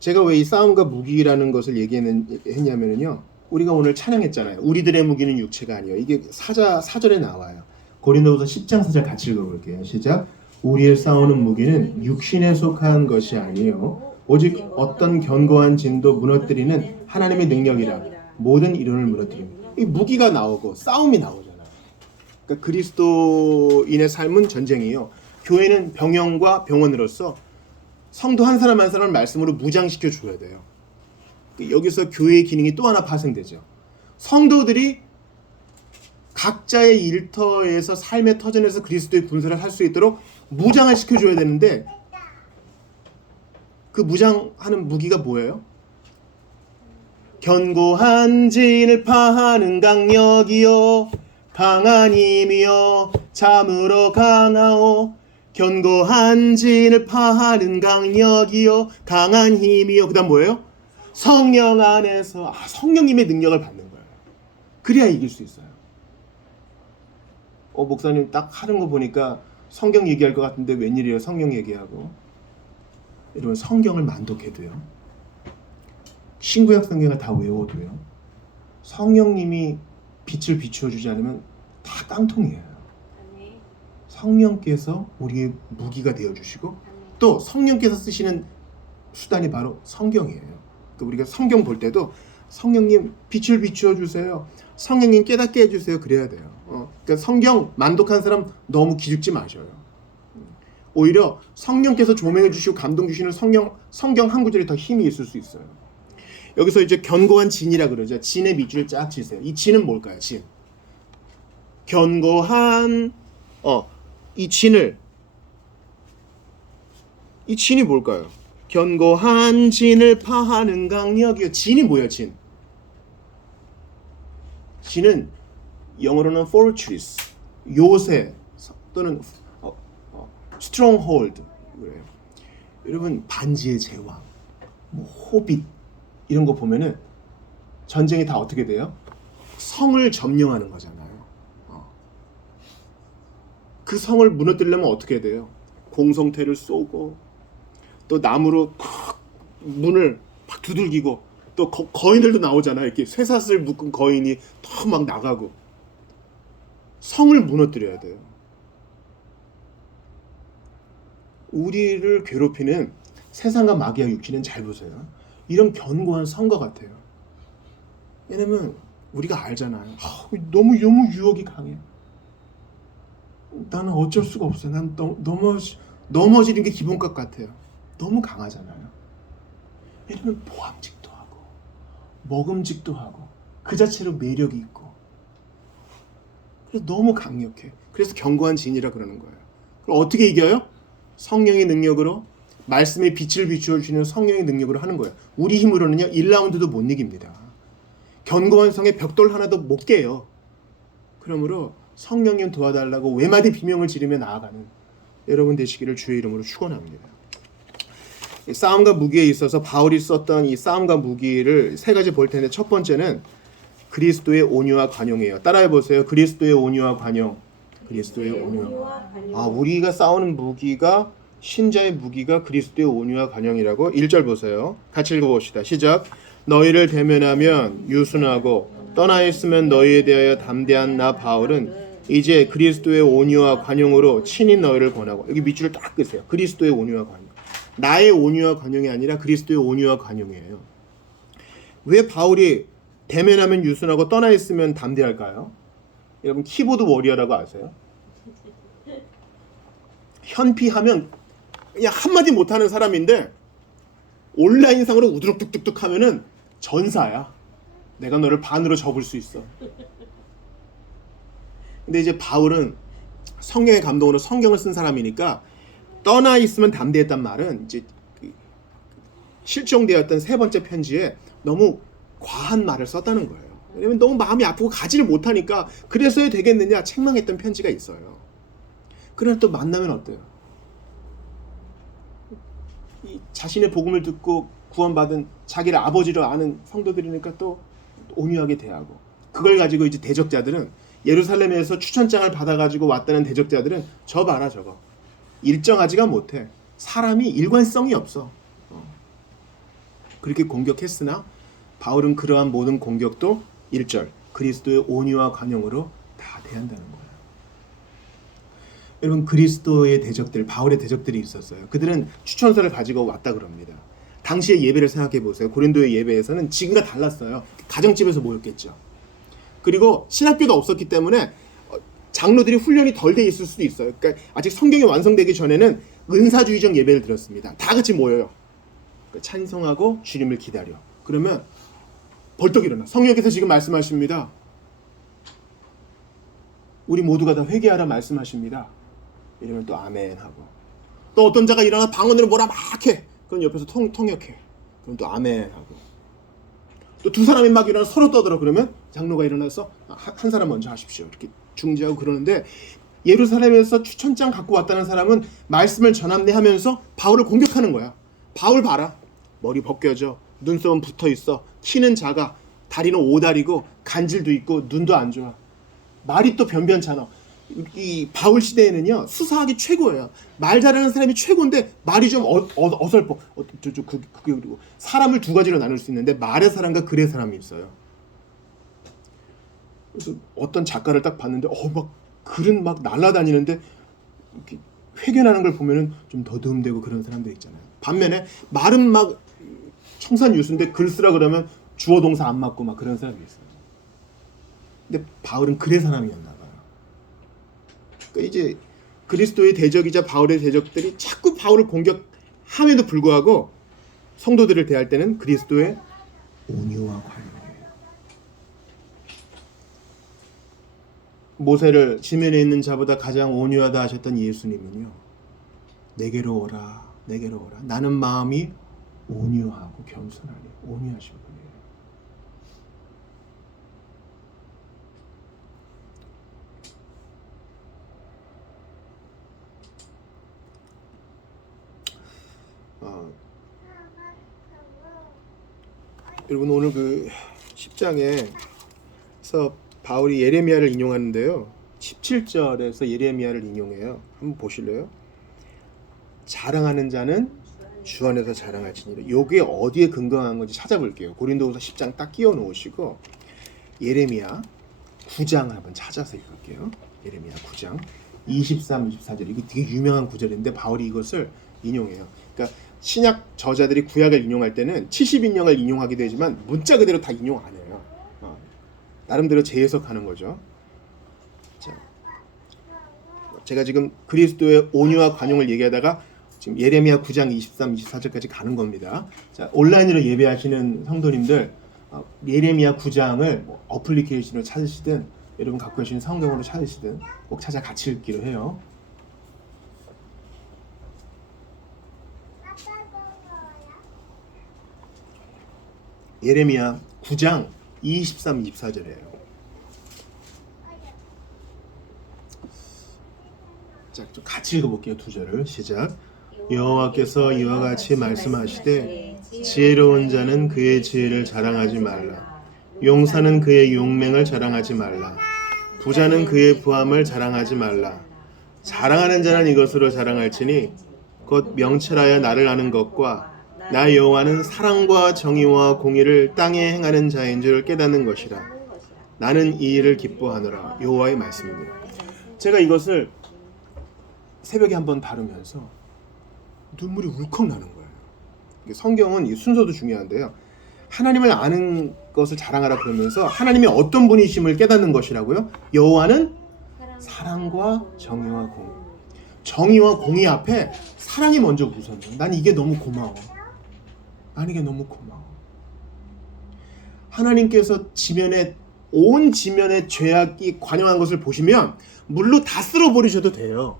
제가 왜 이 싸움과 무기라는 것을 얘기했냐면요. 우리가 오늘 찬양했잖아요. 우리들의 무기는 육체가 아니요. 이게 사절에 나와요. 고린도후서 10장 4절 같이 읽어볼게요. 시작. 우리의 싸우는 무기는 육신에 속한 것이 아니요 오직 어떤 견고한 진도 무너뜨리는 하나님의 능력이라 모든 이론을 무너뜨립니다. 이 무기가 나오고 싸움이 나오잖아요. 그러니까 그리스도인의 삶은 전쟁이에요. 교회는 병영과 병원으로서 성도 한 사람 한 사람을 말씀으로 무장시켜 줘야 돼요. 여기서 교회의 기능이 또 하나 파생되죠. 성도들이 각자의 일터에서 삶의 터전에서 그리스도의 군사를 할 수 있도록 무장을 시켜줘야 되는데 그 무장하는 무기가 뭐예요? 견고한 진을 파하는 강력이요 강한 힘이요 참으로 강하오 견고한 진을 파하는 강력이요 강한 힘이요 그 다음 뭐예요? 성령 안에서 성령님의 능력을 받는 거예요. 그래야 이길 수 있어요. 목사님 딱 하는 거 보니까 성경 얘기할 것 같은데 웬일이에요? 성경 얘기하고. 여러분 성경을 만독해도요. 신구약 성경을 다 외워도요. 성령님이 빛을 비추어 주지 않으면 다 깡통이에요. 성령께서 우리의 무기가 되어주시고 또 성령께서 쓰시는 수단이 바로 성경이에요. 그러니까 우리가 성경 볼 때도 성령님 빛을 비추어 주세요. 성령님 깨닫게 해주세요. 그래야 돼요. 그러니까 성경 만독한 사람 너무 기죽지 마셔요. 오히려 성령께서 조명해 주시고 감동 주시는 성경 한 구절에 더 힘이 있을 수 있어요. 여기서 이제 견고한 진이라 그러죠. 진의 밑줄을 쫙 치세요. 이 진은 뭘까요? 진. 견고한 이 진이 뭘까요? 견고한 진을 파하는 강력이요. 진이 뭐예요? 진은 영어로는 fortress, 요새 또는 stronghold 그래요. 여러분 반지의 제왕, 호빗 이런 거 보면은 전쟁이 다 어떻게 돼요? 성을 점령하는 거잖아요. 그 성을 무너뜨리려면 어떻게 돼요? 공성태를 쏘고 또 나무로 문을 막 두들기고 또 거인들도 나오잖아요. 이렇게 쇠사슬 묶은 거인이 더 막 나가고 성을 무너뜨려야 돼요. 우리를 괴롭히는 세상과 마귀와 육신은 잘 보세요. 이런 견고한 선거 같아요. 왜냐면 우리가 알잖아요. 너무 유혹이 강해. 나는 어쩔 수가 없어요. 난 넘어지는 게 기본값 같아요. 너무 강하잖아요. 왜냐면 보암직도 하고 먹음직도 하고 그 자체로 매력이 있고 그래서 너무 강력해. 그래서 견고한 진이라 그러는 거예요. 그럼 어떻게 이겨요? 성령의 능력으로, 말씀의 빛을 비추어주시는 성령의 능력으로 하는 거예요. 우리 힘으로는요 1라운드도 못 이깁니다. 견고한 성의 벽돌 하나도 못 깨요. 그러므로 성령님 도와달라고 외마디 비명을 지르며 나아가는 여러분 되시기를 주의 이름으로 축원합니다. 싸움과 무기에 있어서 바울이 썼던 이 싸움과 무기를 세 가지 볼 텐데, 첫 번째는 그리스도의 온유와 관용이에요. 따라해 보세요. 그리스도의 온유와 관용. 그리스도의 온유와 관용. 우리가 싸우는 무기가, 신자의 무기가 그리스도의 온유와 관용이라고. 1절 보세요. 같이 읽어봅시다. 시작. 너희를 대면하면 유순하고 떠나 있으면 너희에 대하여 담대한 나 바울은 이제 그리스도의 온유와 관용으로 친히 너희를 권하고. 여기 밑줄을 딱 끄세요. 그리스도의 온유와 관용. 나의 온유와 관용이 아니라 그리스도의 온유와 관용이에요. 왜 바울이 대면하면 유순하고 떠나 있으면 담대할까요? 여러분 키보드 워리어라고 아세요? 현피하면 그냥 한마디 못하는 사람인데 온라인상으로 우두룩 뚝뚝뚝 하면은 전사야. 내가 너를 반으로 접을 수 있어. 근데 이제 바울은 성령의 감동으로 성경을 쓴 사람이니까 떠나 있으면 담대했단 말은 이제 실종되었던 세 번째 편지에 너무 과한 말을 썼다는 거예요. 왜냐면 너무 마음이 아프고 가지를 못하니까 그래서야 되겠느냐 책망했던 편지가 있어요. 그러나 또 만나면 어때요? 이 자신의 복음을 듣고 구원받은 자기를 아버지로 아는 성도들이니까 또 온유하게 대하고, 그걸 가지고 이제 대적자들은, 예루살렘에서 추천장을 받아가지고 왔다는 대적자들은 저 봐라 저거 일정하지가 못해. 사람이 일관성이 없어. 그렇게 공격했으나 바울은 그러한 모든 공격도 1절 그리스도의 온유와 관용으로 다 대한다는 거예요. 여러분 그리스도의 대적들, 바울의 대적들이 있었어요. 그들은 추천서를 가지고 왔다 그럽니다. 당시의 예배를 생각해 보세요. 고린도의 예배에서는 지금과 달랐어요. 가정집에서 모였겠죠. 그리고 신학교도 없었기 때문에 장로들이 훈련이 덜 돼 있을 수도 있어요. 그러니까 아직 성경이 완성되기 전에는 은사주의적 예배를 드렸습니다. 다 같이 모여요. 찬송하고 주님을 기다려. 그러면 벌떡 일어나. 성령께서 지금 말씀하십니다. 우리 모두가 다 회개하라 말씀하십니다. 이러면 또 아멘 하고, 또 어떤 자가 일어나 방언으로 뭐라 막 해. 그럼 옆에서 통역해. 그럼 또 아멘 하고, 또 두 사람이 막 일어나 서로 떠들어. 그러면 장로가 일어나서 한 사람 먼저 하십시오. 이렇게 중지하고 그러는데, 예루살렘에서 추천장 갖고 왔다는 사람은 말씀을 전함대하면서 바울을 공격하는 거야. 바울 봐라. 머리 벗겨져. 눈썹은 붙어 있어. 키는 작아. 다리는 오다리고 간질도 있고 눈도 안 좋아. 말이 또 변변찮아. 이 바울 시대에는요 수사하기 최고예요. 말 잘하는 사람이 최고인데 말이 좀 어설퍼. 그리고 사람을 두 가지로 나눌 수 있는데 말의 사람과 글의 사람이 있어요. 그래서 어떤 작가를 딱 봤는데 막 글은 막 날아다니는데 이렇게 회견하는 걸 보면은 좀 더듬대고 그런 사람들 있잖아요. 반면에 말은 막 청산유수인데 글 쓰라 그러면 주어 동사 안 맞고 막 그런 사람이 있어요. 근데 바울은 글의 사람이었나 봐요. 그러니까 이제 그리스도의 대적이자 바울의 대적들이 자꾸 바울을 공격함에도 불구하고 성도들을 대할 때는 그리스도의 온유와 관용이에요. 모세를 지면에 있는 자보다 가장 온유하다 하셨던 예수님은요, 내게로 오라, 내게로 오라. 나는 마음이 온유하고 겸손하니. 온유하신 분이에요. 여러분 오늘 그 10장에서 바울이 예레미야를 인용하는데요, 17절에서 예레미야를 인용해요. 한번 보실래요? 자랑하는 자는 주 안에서 자랑할지니라. 요게 어디에 근거한 건지 찾아볼게요. 고린도후서 10장 딱 끼워 놓으시고 예레미야 9장 한번 찾아서 읽을게요. 예레미야 9장 23, 24절. 이게 되게 유명한 구절인데 바울이 이것을 인용해요. 그러니까 신약 저자들이 구약을 인용할 때는 70인용을 인용하기도 하지만 문자 그대로 다 인용 안 해요. 나름대로 재해석하는 거죠. 자, 제가 지금 그리스도의 온유와 관용을 얘기하다가 지금 예레미야 9장 23, 24절까지 가는 겁니다. 자, 온라인으로 예배하시는 성도님들 예레미야 9장을 뭐 어플리케이션으로 찾으시든 여러분 갖고 계신 성경으로 찾으시든 꼭 찾아 같이 읽기로 해요. 예레미야 9장 23, 24절이에요. 자, 좀 같이 읽어볼게요. 두 절을 시작. 여호와께서 이와 같이 말씀하시되 지혜로운 자는 그의 지혜를 자랑하지 말라. 용사는 그의 용맹을 자랑하지 말라. 부자는 그의 부함을 자랑하지 말라. 자랑하는 자는 이것으로 자랑할지니 곧 명철하여 나를 아는 것과 나 여호와는 사랑과 정의와 공의를 땅에 행하는 자인 줄 깨닫는 것이라. 나는 이 일을 기뻐하노라. 여호와의 말씀입니다. 제가 이것을 새벽에 한번 다루면서 눈물이 울컥 나는 거예요. 성경은 이 순서도 중요한데요. 하나님을 아는 것을 자랑하라 그러면서 하나님이 어떤 분이심을 깨닫는 것이라고요. 여호와는 사랑과 정의와 공의. 정의와 공의 앞에 사랑이 먼저 우선이에요. 난 이게 너무 고마워. 난 이게 너무 고마워. 하나님께서 온 지면의 죄악이 관영한 것을 보시면 물로 다 쓸어버리셔도 돼요.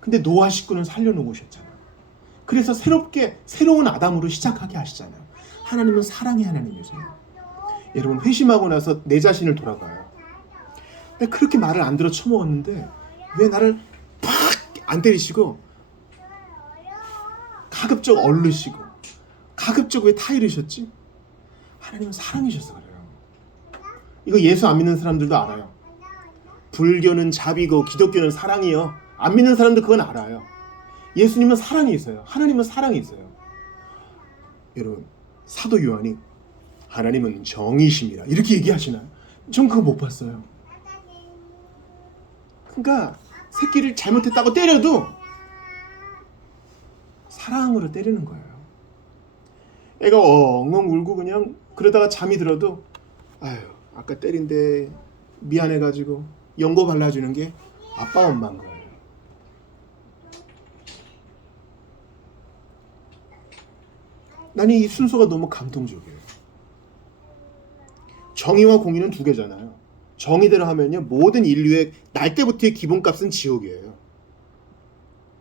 근데 노아 식구는 살려놓으셨잖아요. 그래서 새로운 아담으로 시작하게 하시잖아요. 하나님은 사랑의 하나님이세요. 여러분 회심하고 나서 내 자신을 돌아봐요. 왜 그렇게 말을 안 들어 처먹었는데 왜 나를 팍 안 때리시고 가급적 얼르시고 가급적 왜 타이르셨지? 하나님은 사랑이셔서 그래요. 이거 예수 안 믿는 사람들도 알아요. 불교는 자비고 기독교는 사랑이요. 안 믿는 사람도 그건 알아요. 예수님은 사랑이 있어요. 하나님은 사랑이 있어요. 여러분 사도 요한이 하나님은 정의심이라 이렇게 얘기하시나요? 전 그거 못 봤어요. 그러니까 새끼를 잘못했다고 때려도 사랑으로 때리는 거예요. 애가 엉엉 울고 그냥 그러다가 잠이 들어도 아유 아까 때린데 미안해가지고 연고 발라주는 게 아빠 엄마인 거예요. 나는 이 순서가 너무 감동적이에요. 정의와 공의는 두 개잖아요. 정의대로 하면요 모든 인류의 날 때부터의 기본값은 지옥이에요.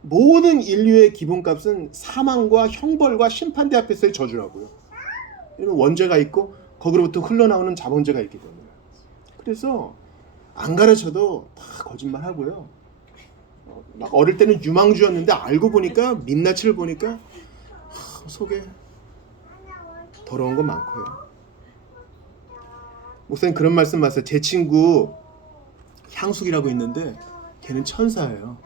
모든 인류의 기본값은 사망과 형벌과 심판대 앞에서의 저주라고요. 원죄가 있고 거기로부터 흘러나오는 자본죄가 있기 때문에. 그래서 안 가르쳐도 다 거짓말하고요. 막 어릴 때는 유망주였는데 알고 보니까 민낯을 보니까 속에 더러운 거 많고요. 목사님 그런 말씀 하세요. 제 친구 향숙이라고 있는데 걔는 천사예요.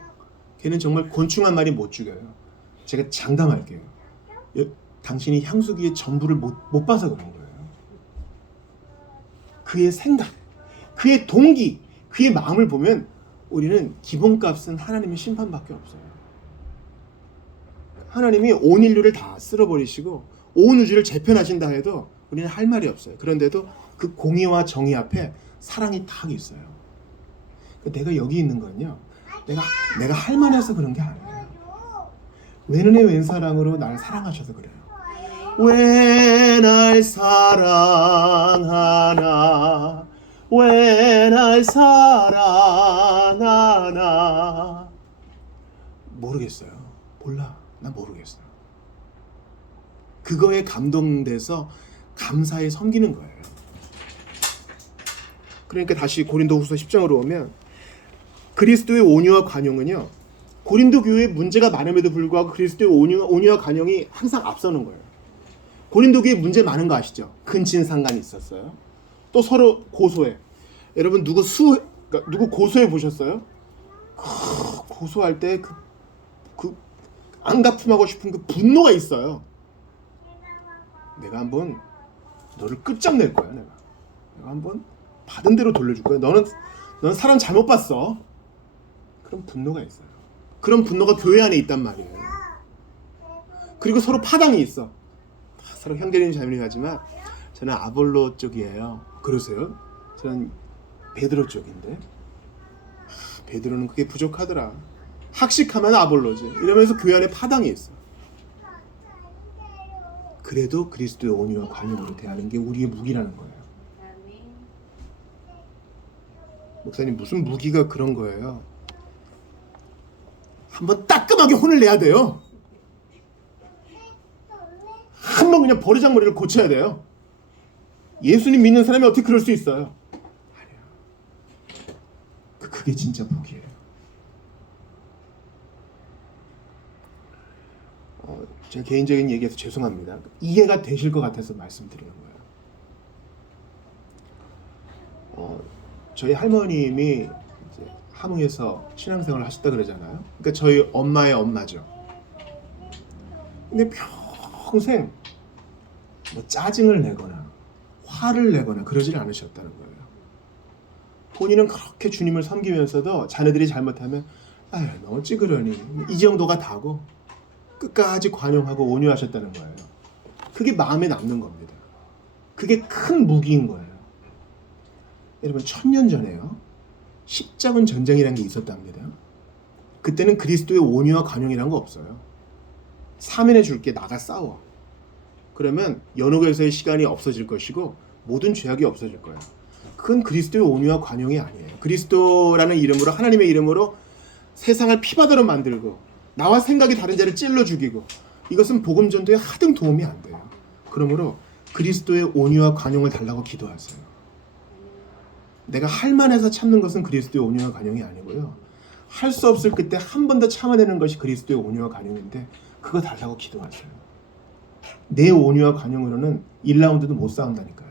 걔는 정말 곤충 한 마리 못 죽여요. 제가 장담할게요. 당신이 향수기의 전부를 못 봐서 그런 거예요. 그의 생각, 그의 동기, 그의 마음을 보면 우리는 기본값은 하나님의 심판밖에 없어요. 하나님이 온 인류를 다 쓸어버리시고 온 우주를 재편하신다 해도 우리는 할 말이 없어요. 그런데도 그 공의와 정의 앞에 사랑이 딱 있어요. 내가 여기 있는 건요. 내가 할 만해서 그런 게 아니에요. 왼은혜 왼사랑으로 나를 사랑하셔서 그래요. 왜 날 사랑하나 왜 날 사랑하나 모르겠어요. 몰라. 난 모르겠어요. 그거에 감동돼서 감사에 섬기는 거예요. 그러니까 다시 고린도후서 10장으로 오면 그리스도의 온유와 관용은요. 고린도 교회에 문제가 많음에도 불구하고 그리스도의 온유와 관용이 항상 앞서는 거예요. 고린도 교회에 문제 많은 거 아시죠? 근친상간이 있었어요. 또 서로 고소해. 여러분 누구 고소해 보셨어요? 고소할 때 그 안갚음하고 싶은 그 분노가 있어요. 내가 한번 너를 끝장낼 거야. 내가 한번 받은 대로 돌려줄 거야. 너는 사람 잘못 봤어. 그런 분노가 있어요. 그런 분노가 교회 안에 있단 말이에요. 그리고 서로 파당이 있어. 서로 형제님 자매님 하지만 저는 아볼로 쪽이에요. 그러세요? 저는 베드로 쪽인데. 베드로는 그게 부족하더라. 학식하면 아볼로지. 이러면서 교회 안에 파당이 있어. 그래도 그리스도의 온유와 관용으로 대하는 게 우리의 무기라는 거예요. 목사님 무슨 무기가 그런 거예요? 한번 따끔하게 혼을 내야 돼요. 한번 그냥 버르장머리를 고쳐야 돼요. 예수님 믿는 사람이 어떻게 그럴 수 있어요? 아니야. 그게 진짜 무기예요. 제 개인적인 얘기해서 죄송합니다. 이해가 되실 것 같아서 말씀드리는 거예요. 저희 할머님이 이제 함흥에서 신앙생활을 하셨다 그러잖아요. 그러니까 저희 엄마의 엄마죠. 근데 평생 뭐 짜증을 내거나 화를 내거나 그러질 않으셨다는 거예요. 본인은 그렇게 주님을 섬기면서도 자녀들이 잘못하면 아유 너 어찌 그러니 이 정도가 다고 끝까지 관용하고 온유하셨다는 거예요. 그게 마음에 남는 겁니다. 그게 큰 무기인 거예요. 여러분 1000년 전에요. 십자군 전쟁이라는 게 있었답니다. 그때는 그리스도의 온유와 관용이라는 거 없어요. 사면해 줄게 나가 싸워. 그러면 연옥에서의 시간이 없어질 것이고 모든 죄악이 없어질 거예요. 그건 그리스도의 온유와 관용이 아니에요. 그리스도라는 이름으로 하나님의 이름으로 세상을 피바다로 만들고 나와 생각이 다른 자를 찔러 죽이고 이것은 복음 전도에 하등 도움이 안 돼요. 그러므로 그리스도의 온유와 관용을 달라고 기도하세요. 내가 할 만해서 참는 것은 그리스도의 온유와 관용이 아니고요. 할 수 없을 그때 한 번 더 참아내는 것이 그리스도의 온유와 관용인데 그거 달라고 기도하세요. 내 온유와 관용으로는 1라운드도 못 싸운다니까요.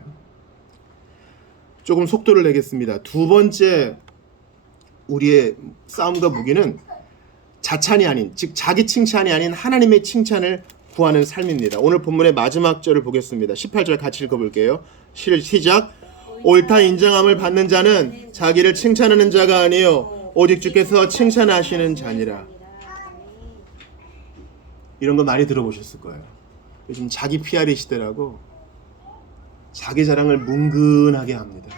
조금 속도를 내겠습니다. 두 번째 우리의 싸움과 무기는 자찬이 아닌, 즉 자기 칭찬이 아닌 하나님의 칭찬을 구하는 삶입니다. 오늘 본문의 마지막 절을 보겠습니다. 18절 같이 읽어볼게요. 시작. 옳다 인정함을 받는 자는 자기를 칭찬하는 자가 아니요 오직 주께서 칭찬하시는 자니라. 이런 거 많이 들어보셨을 거예요. 요즘 자기 PR이 시대라고 자기 자랑을 뭉근하게 합니다.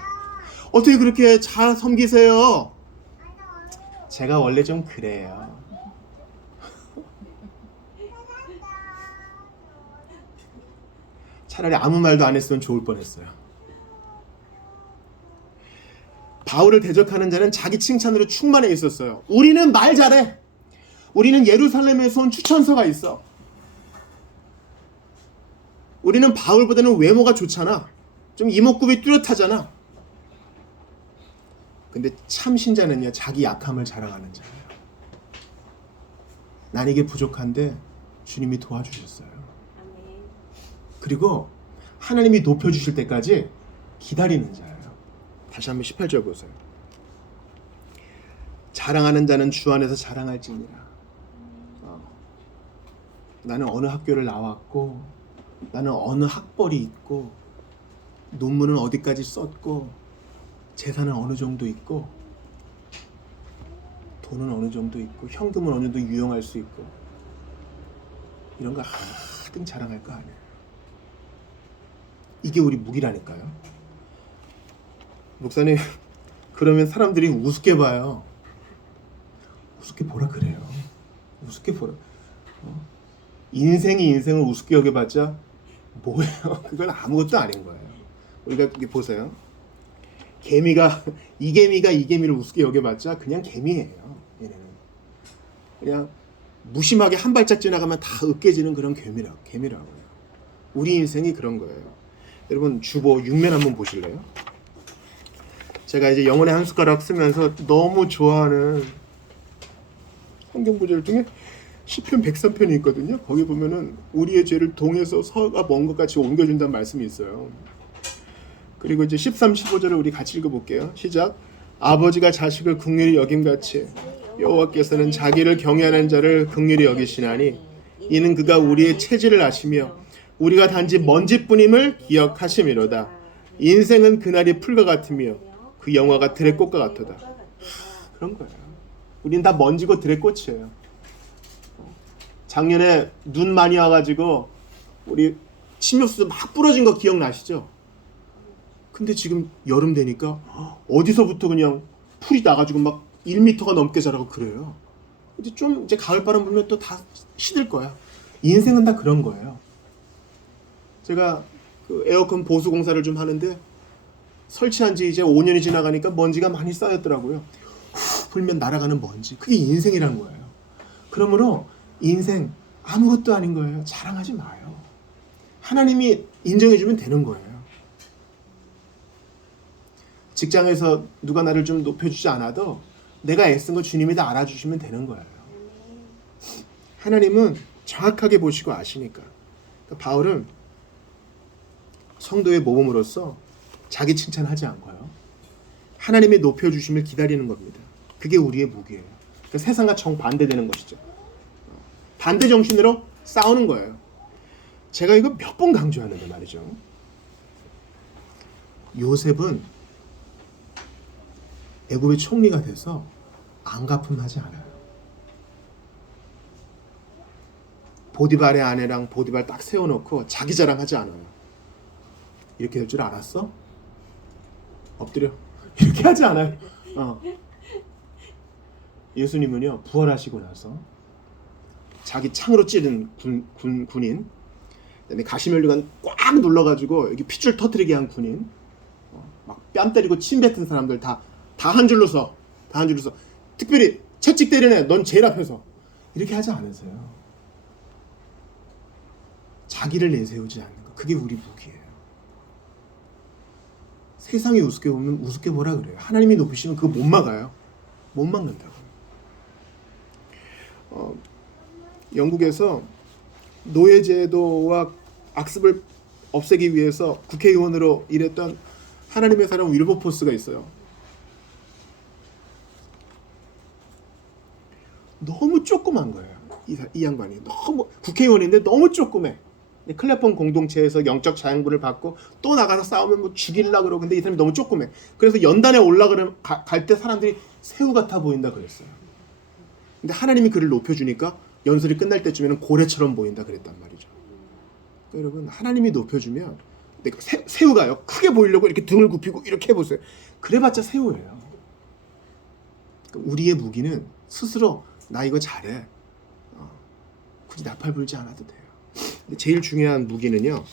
어떻게 그렇게 잘 섬기세요? 제가 원래 좀 그래요. 차라리 아무 말도 안 했으면 좋을 뻔했어요. 바울을 대적하는 자는 자기 칭찬으로 충만해 있었어요. 우리는 말 잘해. 우리는 예루살렘에서 온 추천서가 있어. 우리는 바울보다는 외모가 좋잖아. 좀 이목구비 뚜렷하잖아. 근데 참 신자는요, 자기 약함을 자랑하는 자예요. 난 이게 부족한데 주님이 도와주셨어요. 그리고 하나님이 높여주실 때까지 기다리는 자예요. 다시 한번 18절 보세요. 자랑하는 자는 주 안에서 자랑할지니라. 나는 어느 학교를 나왔고 나는 어느 학벌이 있고 논문은 어디까지 썼고 재산은 어느 정도 있고 돈은 어느 정도 있고 현금은 어느 정도 유용할 수 있고 이런 거 하등 자랑할 거 아니에요. 이게 우리 무기라니까요. 목사님 그러면 사람들이 우습게 봐요. 우습게 보라 그래요. 우습게 보라. 인생이 인생을 우습게 여겨봤자 뭐예요? 그건 아무것도 아닌 거예요. 우리가 이렇게 보세요. 개미가 이 개미를 우습게 여겨봤자 그냥 개미예요. 얘네는 그냥 무심하게 한 발짝 지나가면 다 으깨지는 그런 개미라고요. 우리 인생이 그런 거예요. 여러분 주보 6면 한번 보실래요? 제가 이제 영혼의 한 숟가락 쓰면서 너무 좋아하는 성경 구절 중에 시편 103편이 있거든요. 거기 보면은 우리의 죄를 동에서 서가 먼 것 같이 옮겨준다는 말씀이 있어요. 그리고 이제 13, 15절을 우리 같이 읽어볼게요. 시작. 아버지가 자식을 긍휼히 여김같이 여호와께서는 자기를 경외하는 자를 긍휼히 여기시나니 이는 그가 우리의 체질을 아시며 우리가 단지 먼지뿐임을 기억하심이로다. 인생은 그날이 풀과 같으며 그 영화가 들의 꽃과 같도다. 그런 거예요. 우린 다 먼지고 들의 꽃이에요. 작년에 눈 많이 와가지고 우리 침엽수 막 부러진 거 기억나시죠? 근데 지금 여름 되니까 어디서부터 그냥 풀이 나가지고 막 1m가 넘게 자라고 그래요. 이제 좀 이제 가을바람 불면 또 다 시들 거야. 인생은 다 그런 거예요. 제가 그 에어컨 보수 공사를 좀 하는데 설치한 지 이제 5년이 지나가니까 먼지가 많이 쌓였더라고요. 후 불면 날아가는 먼지. 그게 인생이란 거예요. 그러므로 인생 아무것도 아닌 거예요. 자랑하지 마요. 하나님이 인정해주면 되는 거예요. 직장에서 누가 나를 좀 높여주지 않아도 내가 애쓴 거 주님이 다 알아주시면 되는 거예요. 하나님은 정확하게 보시고 아시니까. 그러니까 바울은 성도의 모범으로서 자기 칭찬하지 않고요. 하나님이 높여주심을 기다리는 겁니다. 그게 우리의 무기예요. 그러니까 세상과 정반대되는 것이죠. 반대 정신으로 싸우는 거예요. 제가 이거 몇 번 강조하는데 말이죠. 요셉은 애굽의 총리가 돼서 안가품하지 않아요. 보디발의 아내랑 보디발 딱 세워놓고 자기 자랑하지 않아요. 이렇게 될 줄 알았어? 엎드려. 이렇게 하지 않아요. 예수님은요 부활하시고 나서 자기 창으로 찌른 군인, 가시면류관 꽉 눌러가지고 여기 핏줄 터뜨리게 한 군인, 막 뺨 때리고 침 뱉은 사람들 다 한 줄로 서, 다 한 줄로 서. 특별히 채찍 때리는 애, 넌 제일 앞에서. 이렇게 하지 않으세요. 자기를 내세우지 않는 거, 그게 우리 무기예요. 세상이 우습게 보면 우습게 보라 그래요. 하나님이 높이시면 그거 못 막아요. 못 막는다고. 영국에서 노예제도와 악습을 없애기 위해서 국회의원으로 일했던 하나님의 사람 윌버포스가 있어요. 너무 조그만 거예요. 이 양반이 너무 국회의원인데 너무 조그매. 클레폰 공동체에서 영적 자양분을 받고 또 나가서 싸우면 뭐 죽일라 그러고, 근데 이 사람이 너무 조그매. 그래서 연단에 올라갈 때 사람들이 새우 같아 보인다 그랬어요. 근데 하나님이 그를 높여주니까 연설이 끝날 때쯤에는 고래처럼 보인다 그랬단 말이죠. 그러니까 여러분, 하나님이 높여주면 새우가요 크게 보이려고 이렇게 등을 굽히고 이렇게 해보세요. 그래봤자 새우예요. 그러니까 우리의 무기는 스스로 나 이거 잘해, 굳이 나팔 불지 않아도 돼요. 근데 제일 중요한 무기는요,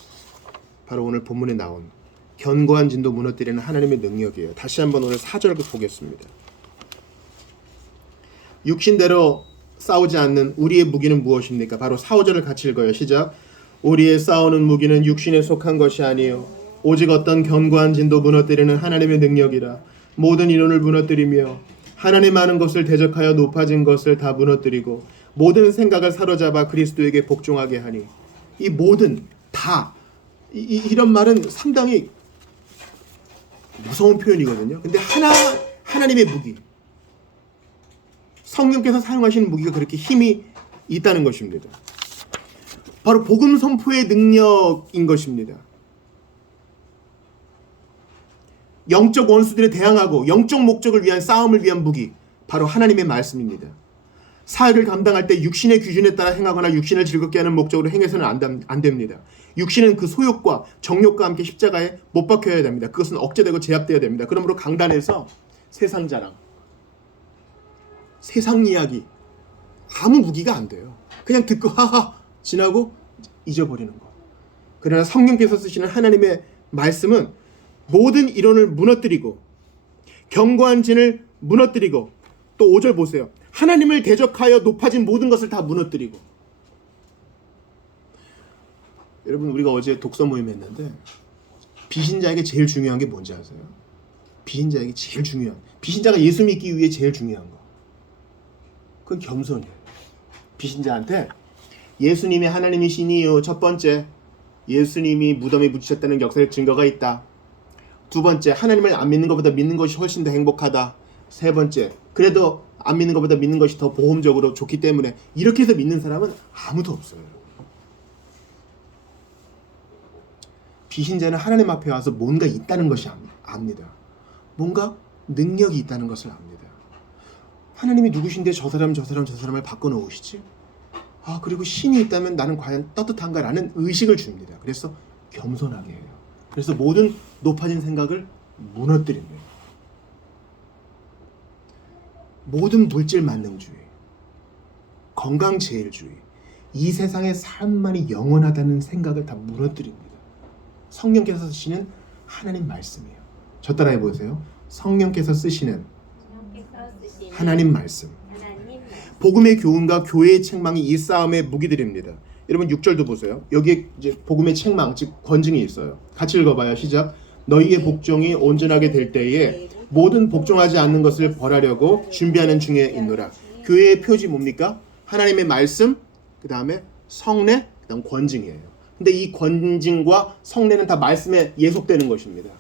바로 오늘 본문에 나온 견고한 진도 무너뜨리는 하나님의 능력이에요. 다시 한번 오늘 4절을 보겠습니다. 육신대로 싸우지 않는 우리의 무기는 무엇입니까? 바로 4, 5절을 같이 읽어요. 시작. 우리의 싸우는 무기는 육신에 속한 것이 아니요 오직 어떤 견고한 진도 무너뜨리는 하나님의 능력이라. 모든 이론을 무너뜨리며 하나님 많은 것을 대적하여 높아진 것을 다 무너뜨리고 모든 생각을 사로잡아 그리스도에게 복종하게 하니. 이 모든 다 이런 말은 상당히 무서운 표현이거든요. 근데 하나님의 무기, 성령께서 사용하시는 무기가 그렇게 힘이 있다는 것입니다. 바로 복음 선포의 능력인 것입니다. 영적 원수들에 대항하고 영적 목적을 위한 싸움을 위한 무기, 바로 하나님의 말씀입니다. 사역을 감당할 때 육신의 기준에 따라 행하거나 육신을 즐겁게 하는 목적으로 행해서는 안 됩니다. 육신은 그 소욕과 정욕과 함께 십자가에 못 박혀야 됩니다. 그것은 억제되고 제압되어야 됩니다. 그러므로 강단에서 세상 자랑, 세상 이야기, 아무 무기가 안 돼요. 그냥 듣고 하하 지나고 잊어버리는 거. 그러나 성령께서 쓰시는 하나님의 말씀은 모든 이론을 무너뜨리고 견고한 진을 무너뜨리고, 또 5절 보세요. 하나님을 대적하여 높아진 모든 것을 다 무너뜨리고. 여러분, 우리가 어제 독서 모임 했는데 비신자에게 제일 중요한 게 뭔지 아세요? 비신자에게 제일 중요한, 비신자가 예수 믿기 위해 제일 중요한 거, 그건 겸손이에요. 비신자한테 예수님이 하나님이시니요. 첫 번째, 예수님이 무덤에 묻히셨다는 역사적 증거가 있다. 두 번째, 하나님을 안 믿는 것보다 믿는 것이 훨씬 더 행복하다. 세 번째, 그래도 안 믿는 것보다 믿는 것이 더 보험적으로 좋기 때문에. 이렇게 해서 믿는 사람은 아무도 없어요. 비신자는 하나님 앞에 와서 뭔가 있다는 것이 압니다. 뭔가 능력이 있다는 것을 압니다. 하나님이 누구신데 저 사람을 바꿔놓으시지? 그리고 신이 있다면 나는 과연 떳떳한가라는 의식을 줍니다. 그래서 겸손하게 해요. 그래서 모든 높아진 생각을 무너뜨립니다. 모든 물질 만능주의, 건강제일주의, 이 세상의 삶만이 영원하다는 생각을 다 무너뜨립니다. 성령께서 쓰시는 하나님 말씀이에요. 저 따라해 보세요. 성령께서 쓰시는 하나님 말씀. 복음의 교훈과 교회의 책망이 이 싸움의 무기들입니다. 여러분 6절도 보세요. 여기에 이제 복음의 책망, 즉 권징이 있어요. 같이 읽어봐요. 시작. 너희의 복종이 온전하게 될 때에 모든 복종하지 않는 것을 벌하려고 준비하는 중에 있노라. 교회의 표지 뭡니까? 하나님의 말씀, 그 다음에 성례, 그 다음 권징이에요. 근데 이 권징과 성례는 다 말씀에 예속되는 것입니다.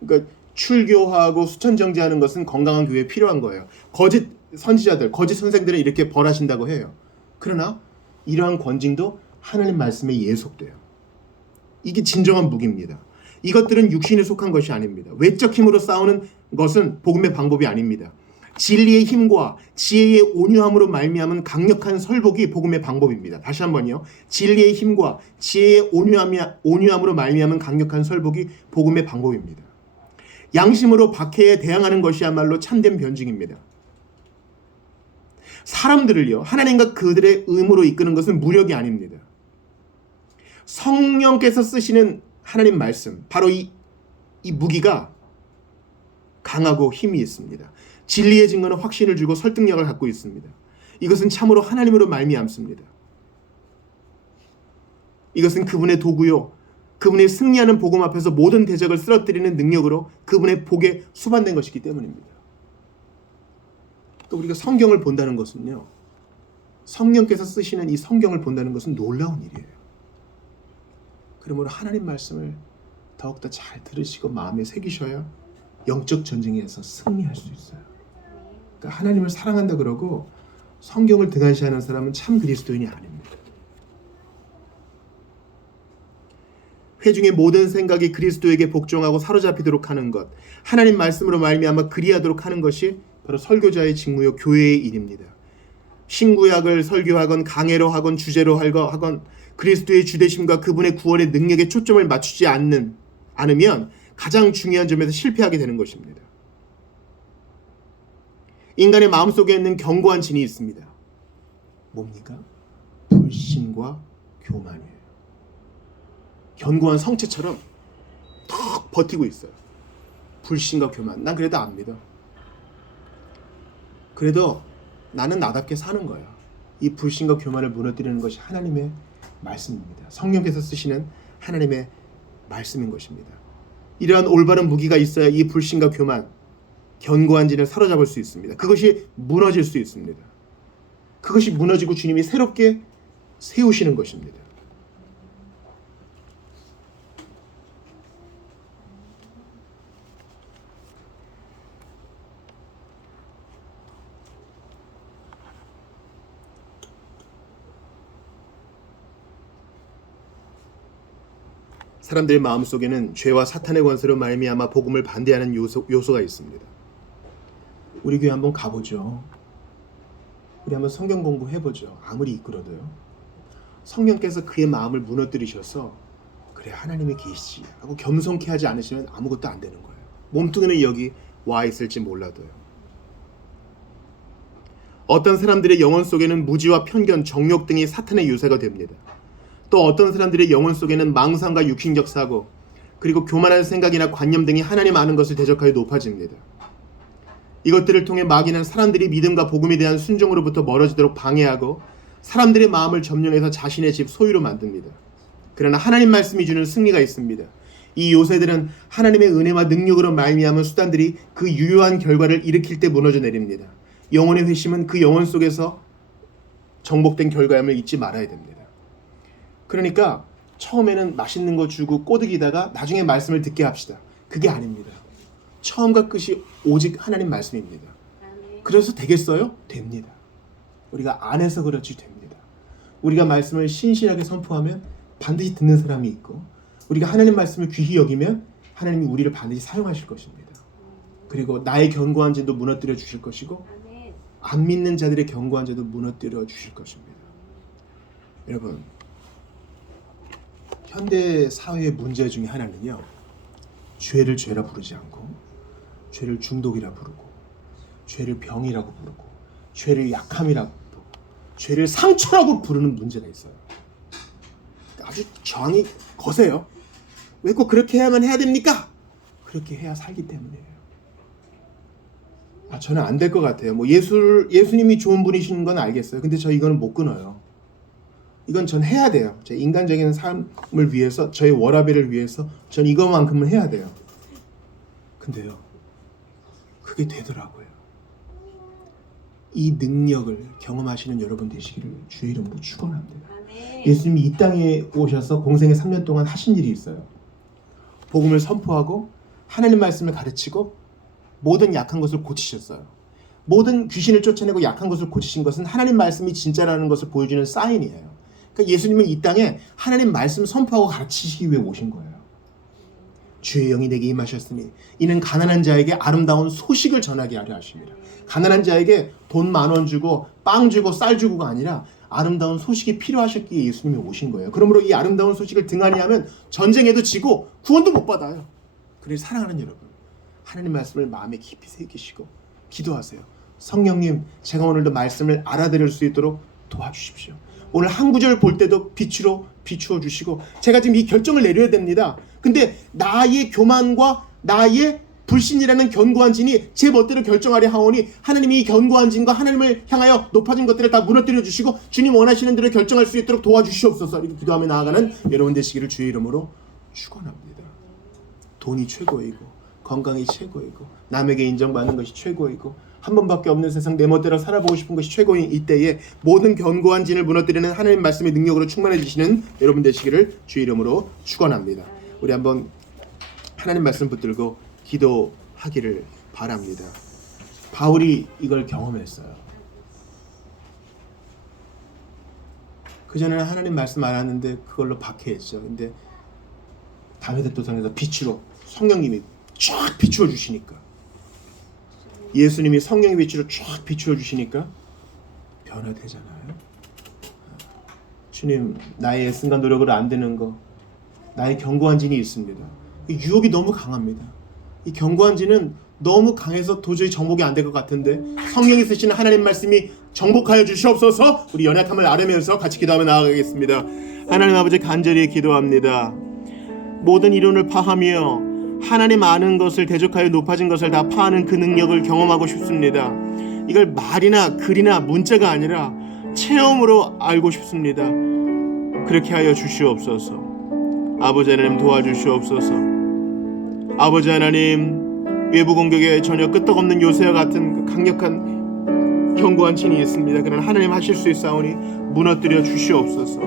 그러니까 출교하고 수천정제하는 것은 건강한 교회에 필요한 거예요. 거짓 선지자들, 거짓 선생들은 이렇게 벌하신다고 해요. 그러나 이러한 권징도 하나님 말씀에 예속돼요. 이게 진정한 무기입니다. 이것들은 육신에 속한 것이 아닙니다. 외적 힘으로 싸우는 것은 복음의 방법이 아닙니다. 진리의 힘과 지혜의 온유함으로 말미암은 강력한 설복이 복음의 방법입니다. 다시 한번요. 진리의 힘과 지혜의 온유함으로 말미암은 강력한 설복이 복음의 방법입니다. 양심으로 박해에 대항하는 것이야말로 참된 변증입니다. 사람들을요, 하나님과 그들의 의무로 이끄는 것은 무력이 아닙니다. 성령께서 쓰시는 하나님 말씀, 바로 이 무기가 강하고 힘이 있습니다. 진리의 증거는 확신을 주고 설득력을 갖고 있습니다. 이것은 참으로 하나님으로 말미암습니다. 이것은 그분의 도구요, 그분의 승리하는 복음 앞에서 모든 대적을 쓰러뜨리는 능력으로 그분의 복에 수반된 것이기 때문입니다. 또 우리가 성경을 본다는 것은요, 성령께서 쓰시는 이 성경을 본다는 것은 놀라운 일이에요. 그러므로 하나님 말씀을 더욱더 잘 들으시고 마음에 새기셔야 영적 전쟁에서 승리할 수 있어요. 그러니까 하나님을 사랑한다 그러고 성경을 등한시하는 사람은 참 그리스도인이 아닙니다. 회중의 모든 생각이 그리스도에게 복종하고 사로잡히도록 하는 것, 하나님 말씀으로 말미암아 그리하도록 하는 것이 바로 설교자의 직무요, 교회의 일입니다. 신구약을 설교하건 강해로 하건 주제로 하건 그리스도의 주되심과 그분의 구원의 능력에 초점을 맞추지 않으면 가장 중요한 점에서 실패하게 되는 것입니다. 인간의 마음속에 있는 견고한 진이 있습니다. 뭡니까? 불신과 교만이에요. 견고한 성체처럼 턱 버티고 있어요. 불신과 교만. 난 그래도 안 믿어. 그래도 나는 나답게 사는 거야. 이 불신과 교만을 무너뜨리는 것이 하나님의 말씀입니다. 성령께서 쓰시는 하나님의 말씀인 것입니다. 이러한 올바른 무기가 있어야 이 불신과 교만, 견고한 진을 사로잡을 수 있습니다. 그것이 무너질 수 있습니다. 그것이 무너지고 주님이 새롭게 세우시는 것입니다. 사람들의 마음속에는 죄와 사탄의 권세로 말미암아 복음을 반대하는 요소가 있습니다. 우리 교회 한번 가보죠. 우리 한번 성경 공부해보죠. 아무리 이끌어도요. 성령께서 그의 마음을 무너뜨리셔서 그래 하나님이 계시지 하고 겸손케 하지 않으시면 아무것도 안 되는 거예요. 몸뚱이는 여기 와 있을지 몰라도요. 어떤 사람들의 영혼 속에는 무지와 편견, 정욕 등이 사탄의 유세가 됩니다. 또 어떤 사람들의 영혼 속에는 망상과 육신적 사고, 그리고 교만한 생각이나 관념 등이 하나님 아는 것을 대적하여 높아집니다. 이것들을 통해 마귀는 사람들이 믿음과 복음에 대한 순종으로부터 멀어지도록 방해하고 사람들의 마음을 점령해서 자신의 집 소유로 만듭니다. 그러나 하나님 말씀이 주는 승리가 있습니다. 이 요새들은 하나님의 은혜와 능력으로 말미암은 수단들이 그 유효한 결과를 일으킬 때 무너져 내립니다. 영혼의 회심은 그 영혼 속에서 정복된 결과임을 잊지 말아야 됩니다. 그러니까 처음에는 맛있는 거 주고 꼬드기다가 나중에 말씀을 듣게 합시다. 그게 아닙니다. 처음과 끝이 오직 하나님 말씀입니다. 그래서 되겠어요? 됩니다. 우리가 안 해서 그렇지 됩니다. 우리가 말씀을 신실하게 선포하면 반드시 듣는 사람이 있고, 우리가 하나님 말씀을 귀히 여기면 하나님이 우리를 반드시 사용하실 것입니다. 그리고 나의 견고한 죄도 무너뜨려 주실 것이고 안 믿는 자들의 견고한 죄도 무너뜨려 주실 것입니다. 여러분, 현대 사회의 문제 중에 하나는요, 죄를 죄라 부르지 않고 죄를 중독이라 부르고 죄를 병이라고 부르고 죄를 약함이라고 부르고 죄를 상처라고 부르는 문제가 있어요. 아주 저항이 거세요. 왜 꼭 그렇게 해야만 해야 됩니까? 그렇게 해야 살기 때문이에요. 저는 안 될 것 같아요. 뭐 예수님이 좋은 분이신 건 알겠어요. 근데 저 이거는 못 끊어요. 이건 전 해야 돼요. 제 인간적인 삶을 위해서, 저의 워라밸을 위해서 전 이것만큼은 해야 돼요. 근데요, 그게 되더라고요. 이 능력을 경험하시는 여러분 되시기를 주의 이름으로 축원합니다. 예수님이 이 땅에 오셔서 공생의 3년 동안 하신 일이 있어요. 복음을 선포하고 하나님 말씀을 가르치고 모든 약한 것을 고치셨어요. 모든 귀신을 쫓아내고 약한 것을 고치신 것은 하나님 말씀이 진짜라는 것을 보여주는 사인이에요. 그러니까 예수님은 이 땅에 하나님 말씀 선포하고 가르치시기 위해 오신 거예요. 주의 영이 내게 임하셨으니 이는 가난한 자에게 아름다운 소식을 전하게 하려 하십니다. 가난한 자에게 돈 10,000원 주고 빵 주고 쌀 주고가 아니라 아름다운 소식이 필요하셨기에 예수님이 오신 거예요. 그러므로 이 아름다운 소식을 등한히 하면 전쟁에도 지고 구원도 못 받아요. 그래서 사랑하는 여러분, 하나님 말씀을 마음에 깊이 새기시고 기도하세요. 성령님, 제가 오늘도 말씀을 알아들을 수 있도록 도와주십시오. 오늘 한 구절 볼 때도 빛으로 비추어 주시고, 제가 지금 이 결정을 내려야 됩니다. 근데 나의 교만과 나의 불신이라는 견고한 진이 제 멋대로 결정하려 하오니 하나님이 이 견고한 진과 하나님을 향하여 높아진 것들을 다 무너뜨려 주시고 주님 원하시는 대로 결정할 수 있도록 도와주시옵소서. 이렇게 기도하며 나아가는 여러분 되시기를 주의 이름으로 축원합니다. 돈이 최고이고 건강이 최고이고 남에게 인정받는 것이 최고이고 한 번밖에 없는 세상 내 멋대로 살아보고 싶은 것이 최고인 이때에 모든 견고한 진을 무너뜨리는 하나님 말씀의 능력으로 충만해지시는 여러분 되시기를 주의 이름으로 축원합니다. 우리 한번 하나님 말씀 붙들고 기도하기를 바랍니다. 바울이 이걸 경험했어요. 그전에는 하나님 말씀 알았는데 그걸로 박해했죠. 근데 다메섹도상에서 빛으로 성령님이 쫙 비추어 주시니까, 예수님이 성령의 빛으로 쫙 비추어 주시니까 변화되잖아요. 주님, 나의 애씀과 노력으로 안 되는 거, 나의 견고한 진이 있습니다. 유혹이 너무 강합니다. 이 견고한 진은 너무 강해서 도저히 정복이 안 될 것 같은데 성령이 쓰시는 하나님 말씀이 정복하여 주시옵소서. 우리 연약함을 아뢰면서 같이 기도하며 나아가겠습니다. 하나님 아버지, 간절히 기도합니다. 모든 이론을 파하며 하나님 아는 것을 대적하여 높아진 것을 다 파하는 그 능력을 경험하고 싶습니다. 이걸 말이나 글이나 문자가 아니라 체험으로 알고 싶습니다. 그렇게 하여 주시옵소서. 아버지 하나님, 도와주시옵소서. 아버지 하나님, 외부 공격에 전혀 끄떡없는 요새와 같은 강력한 견고한 진이 있습니다. 그러나 하나님 하실 수 있사오니 무너뜨려 주시옵소서.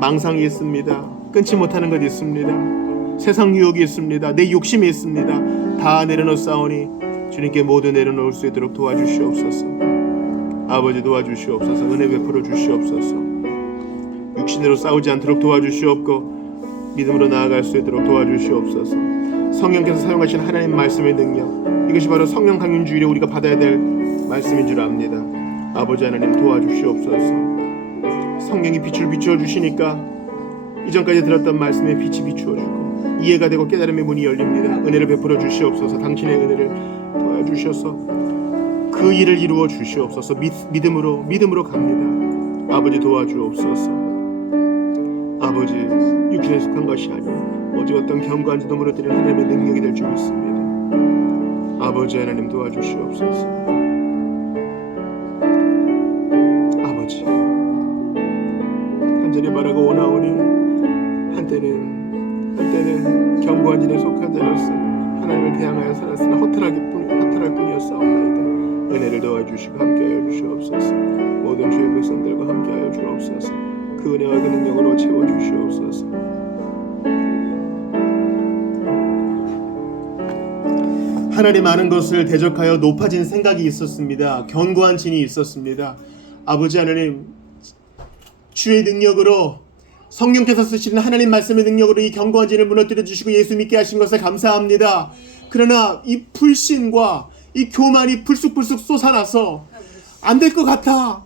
망상이 있습니다. 끊지 못하는 것 있습니다. 세상 유혹이 있습니다. 내 욕심이 있습니다. 다 내려놓사오니 주님께 모두 내려놓을 수 있도록 도와주시옵소서. 아버지, 도와주시옵소서. 은혜 베풀어 주시옵소서. 육신으로 싸우지 않도록 도와주시옵고 믿음으로 나아갈 수 있도록 도와주시옵소서. 성령께서 사용하신 하나님 말씀의 능력, 이것이 바로 성령 강림주일에 우리가 받아야 될 말씀인 줄 압니다. 아버지 하나님, 도와주시옵소서. 성령이 빛을 비추어 주시니까 이전까지 들었던 말씀에 빛이 비추어주고 이해가 되고 깨달음의 문이 열립니다. 은혜를 베풀어 주시옵소서. 당신의 은혜를 도와주셔서 그 일을 이루어 주시옵소서. 믿음으로 갑니다. 아버지, 도와주옵소서. 아버지, 육신에 속한 것이 아니요 오직 어떤 견고한 지도 무너뜨리는 하나님의 능력이 될 줄 믿습니다. 아버지 하나님, 도와주시옵소서. 아버지, 간절히 말하고 원하오니 한때는 견고한 일에 속한 자로서 하나님을 대항하여 살았으나 허탈할 뿐이었사옵나이다. 은혜를 도와주시고 함께하여 주시옵소서. 모든 주의 백성들과 함께하여 주옵소서. 그 은혜와 그 능력으로 채워주시옵소서. 하나님 아는 것을 대적하여 높아진 생각이 있었습니다. 견고한 진이 있었습니다. 아버지 하나님, 주의 능력으로, 성령께서 쓰시는 하나님 말씀의 능력으로 이 견고한 진을 무너뜨려 주시고 예수 믿게 하신 것을 감사합니다. 그러나 이 불신과 이 교만이 불쑥불쑥 솟아나서 안 될 것 같아,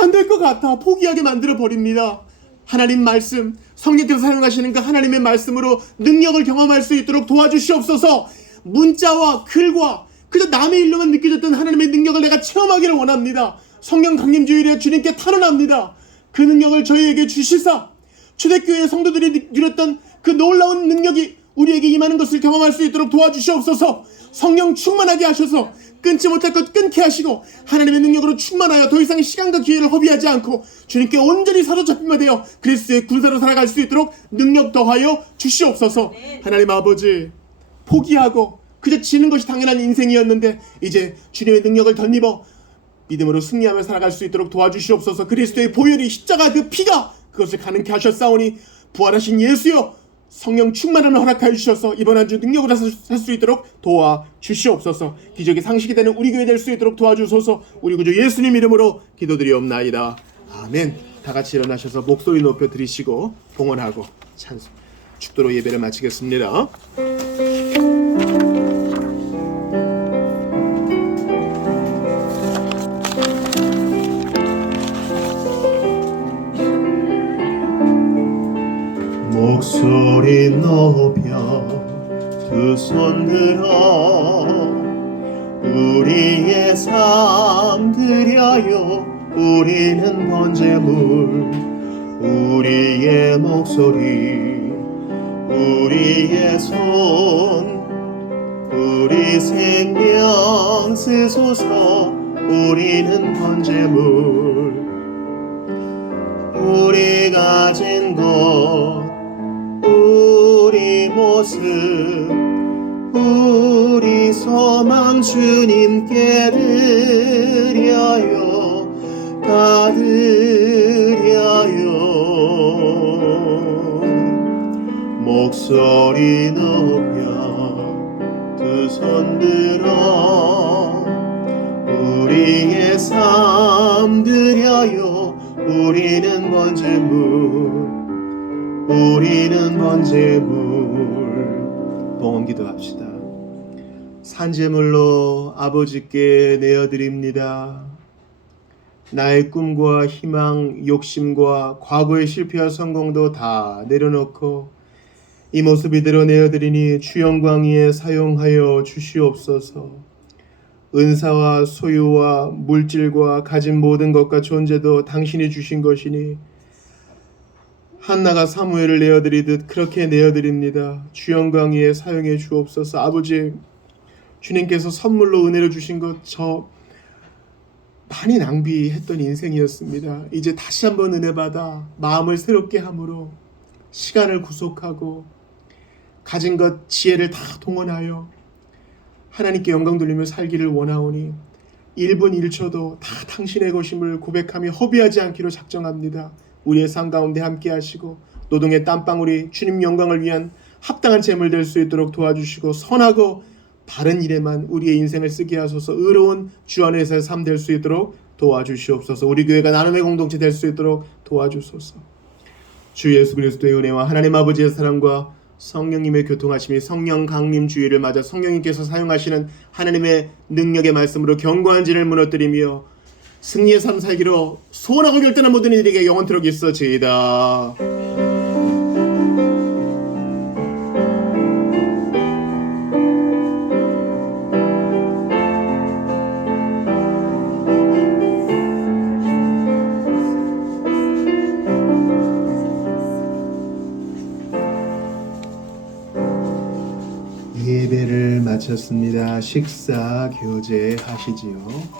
안 될 것 같아 포기하게 만들어 버립니다. 하나님 말씀, 성령께서 사용하시는 그 하나님의 말씀으로 능력을 경험할 수 있도록 도와주시옵소서. 문자와 글과 그저 남의 일로만 느껴졌던 하나님의 능력을 내가 체험하기를 원합니다. 성령 강림 주일에 주님께 탄원합니다. 그 능력을 저희에게 주시사 초대교회 성도들이 누렸던 그 놀라운 능력이 우리에게 임하는 것을 경험할 수 있도록 도와주시옵소서. 성령 충만하게 하셔서 끊지 못할 것 끊게 하시고 하나님의 능력으로 충만하여 더 이상 시간과 기회를 허비하지 않고 주님께 온전히 사로잡히며 되어 그리스도의 군사로 살아갈 수 있도록 능력 더하여 주시옵소서. 하나님 아버지, 포기하고 그저 지는 것이 당연한 인생이었는데 이제 주님의 능력을 덧입어 믿음으로 승리하며 살아갈 수 있도록 도와주시옵소서. 그리스도의 보혈이 십자가 그 피가 그것을 가능케 하셨사오니 부활하신 예수여 성령 충만함을 허락하여 주셔서 이번 한 주 능력으로 살 수 있도록 도와주시옵소서. 기적의 상식이 되는 우리 교회 될 수 있도록 도와주소서. 우리 구주 예수님 이름으로 기도드리옵나이다. 아멘. 다 같이 일어나셔서 목소리 높여 드리시고 봉헌하고 찬송 축도로 예배를 마치겠습니다. 목소리 높여 두 손 들어 우리의 삶 드려요. 우리는 번제물 우리의 목소리 우리의 손 우리 생명 쓰소서. 우리는 번제물 우리 가진 것 우리 모습 우리 소망 주님께 드려요. 다 드려요. 목소리 높여 두 손 들어 우리의 삶 드려요. 우리는 번제물 우리는 번제물. 봉헌 기도합시다. 산제물로 아버지께 내어드립니다. 나의 꿈과 희망, 욕심과 과거의 실패와 성공도 다 내려놓고 이 모습 이대로 내어드리니 주 영광 위에 사용하여 주시옵소서. 은사와 소유와 물질과 가진 모든 것과 존재도 당신이 주신 것이니 한나가 사무엘을 내어드리듯 그렇게 내어드립니다. 주 영광 위에 사용해 주옵소서. 아버지, 주님께서 선물로 은혜를 주신 것 저 많이 낭비했던 인생이었습니다. 이제 다시 한번 은혜 받아 마음을 새롭게 함으로 시간을 구속하고 가진 것 지혜를 다 동원하여 하나님께 영광 돌리며 살기를 원하오니 1분 1초도 다 당신의 것임을 고백하며 허비하지 않기로 작정합니다. 우리의 삶 가운데 함께 하시고 노동의 땀방울이 주님 영광을 위한 합당한 재물 될 수 있도록 도와주시고 선하고 바른 일에만 우리의 인생을 쓰게 하소서. 의로운 주 안에서의 삶 될 수 있도록 도와주시옵소서. 우리 교회가 나눔의 공동체 될 수 있도록 도와주소서. 주 예수 그리스도의 은혜와 하나님 아버지의 사랑과 성령님의 교통하심이 성령 강림 주일을 맞아 성령님께서 사용하시는 하나님의 능력의 말씀으로 견고한 진을 무너뜨리며 승리의 삶 살기로 소원하고 결단한 모든 이들에게 영원토록 있어지이다. 예배를 마쳤습니다. 식사 교제하시지요.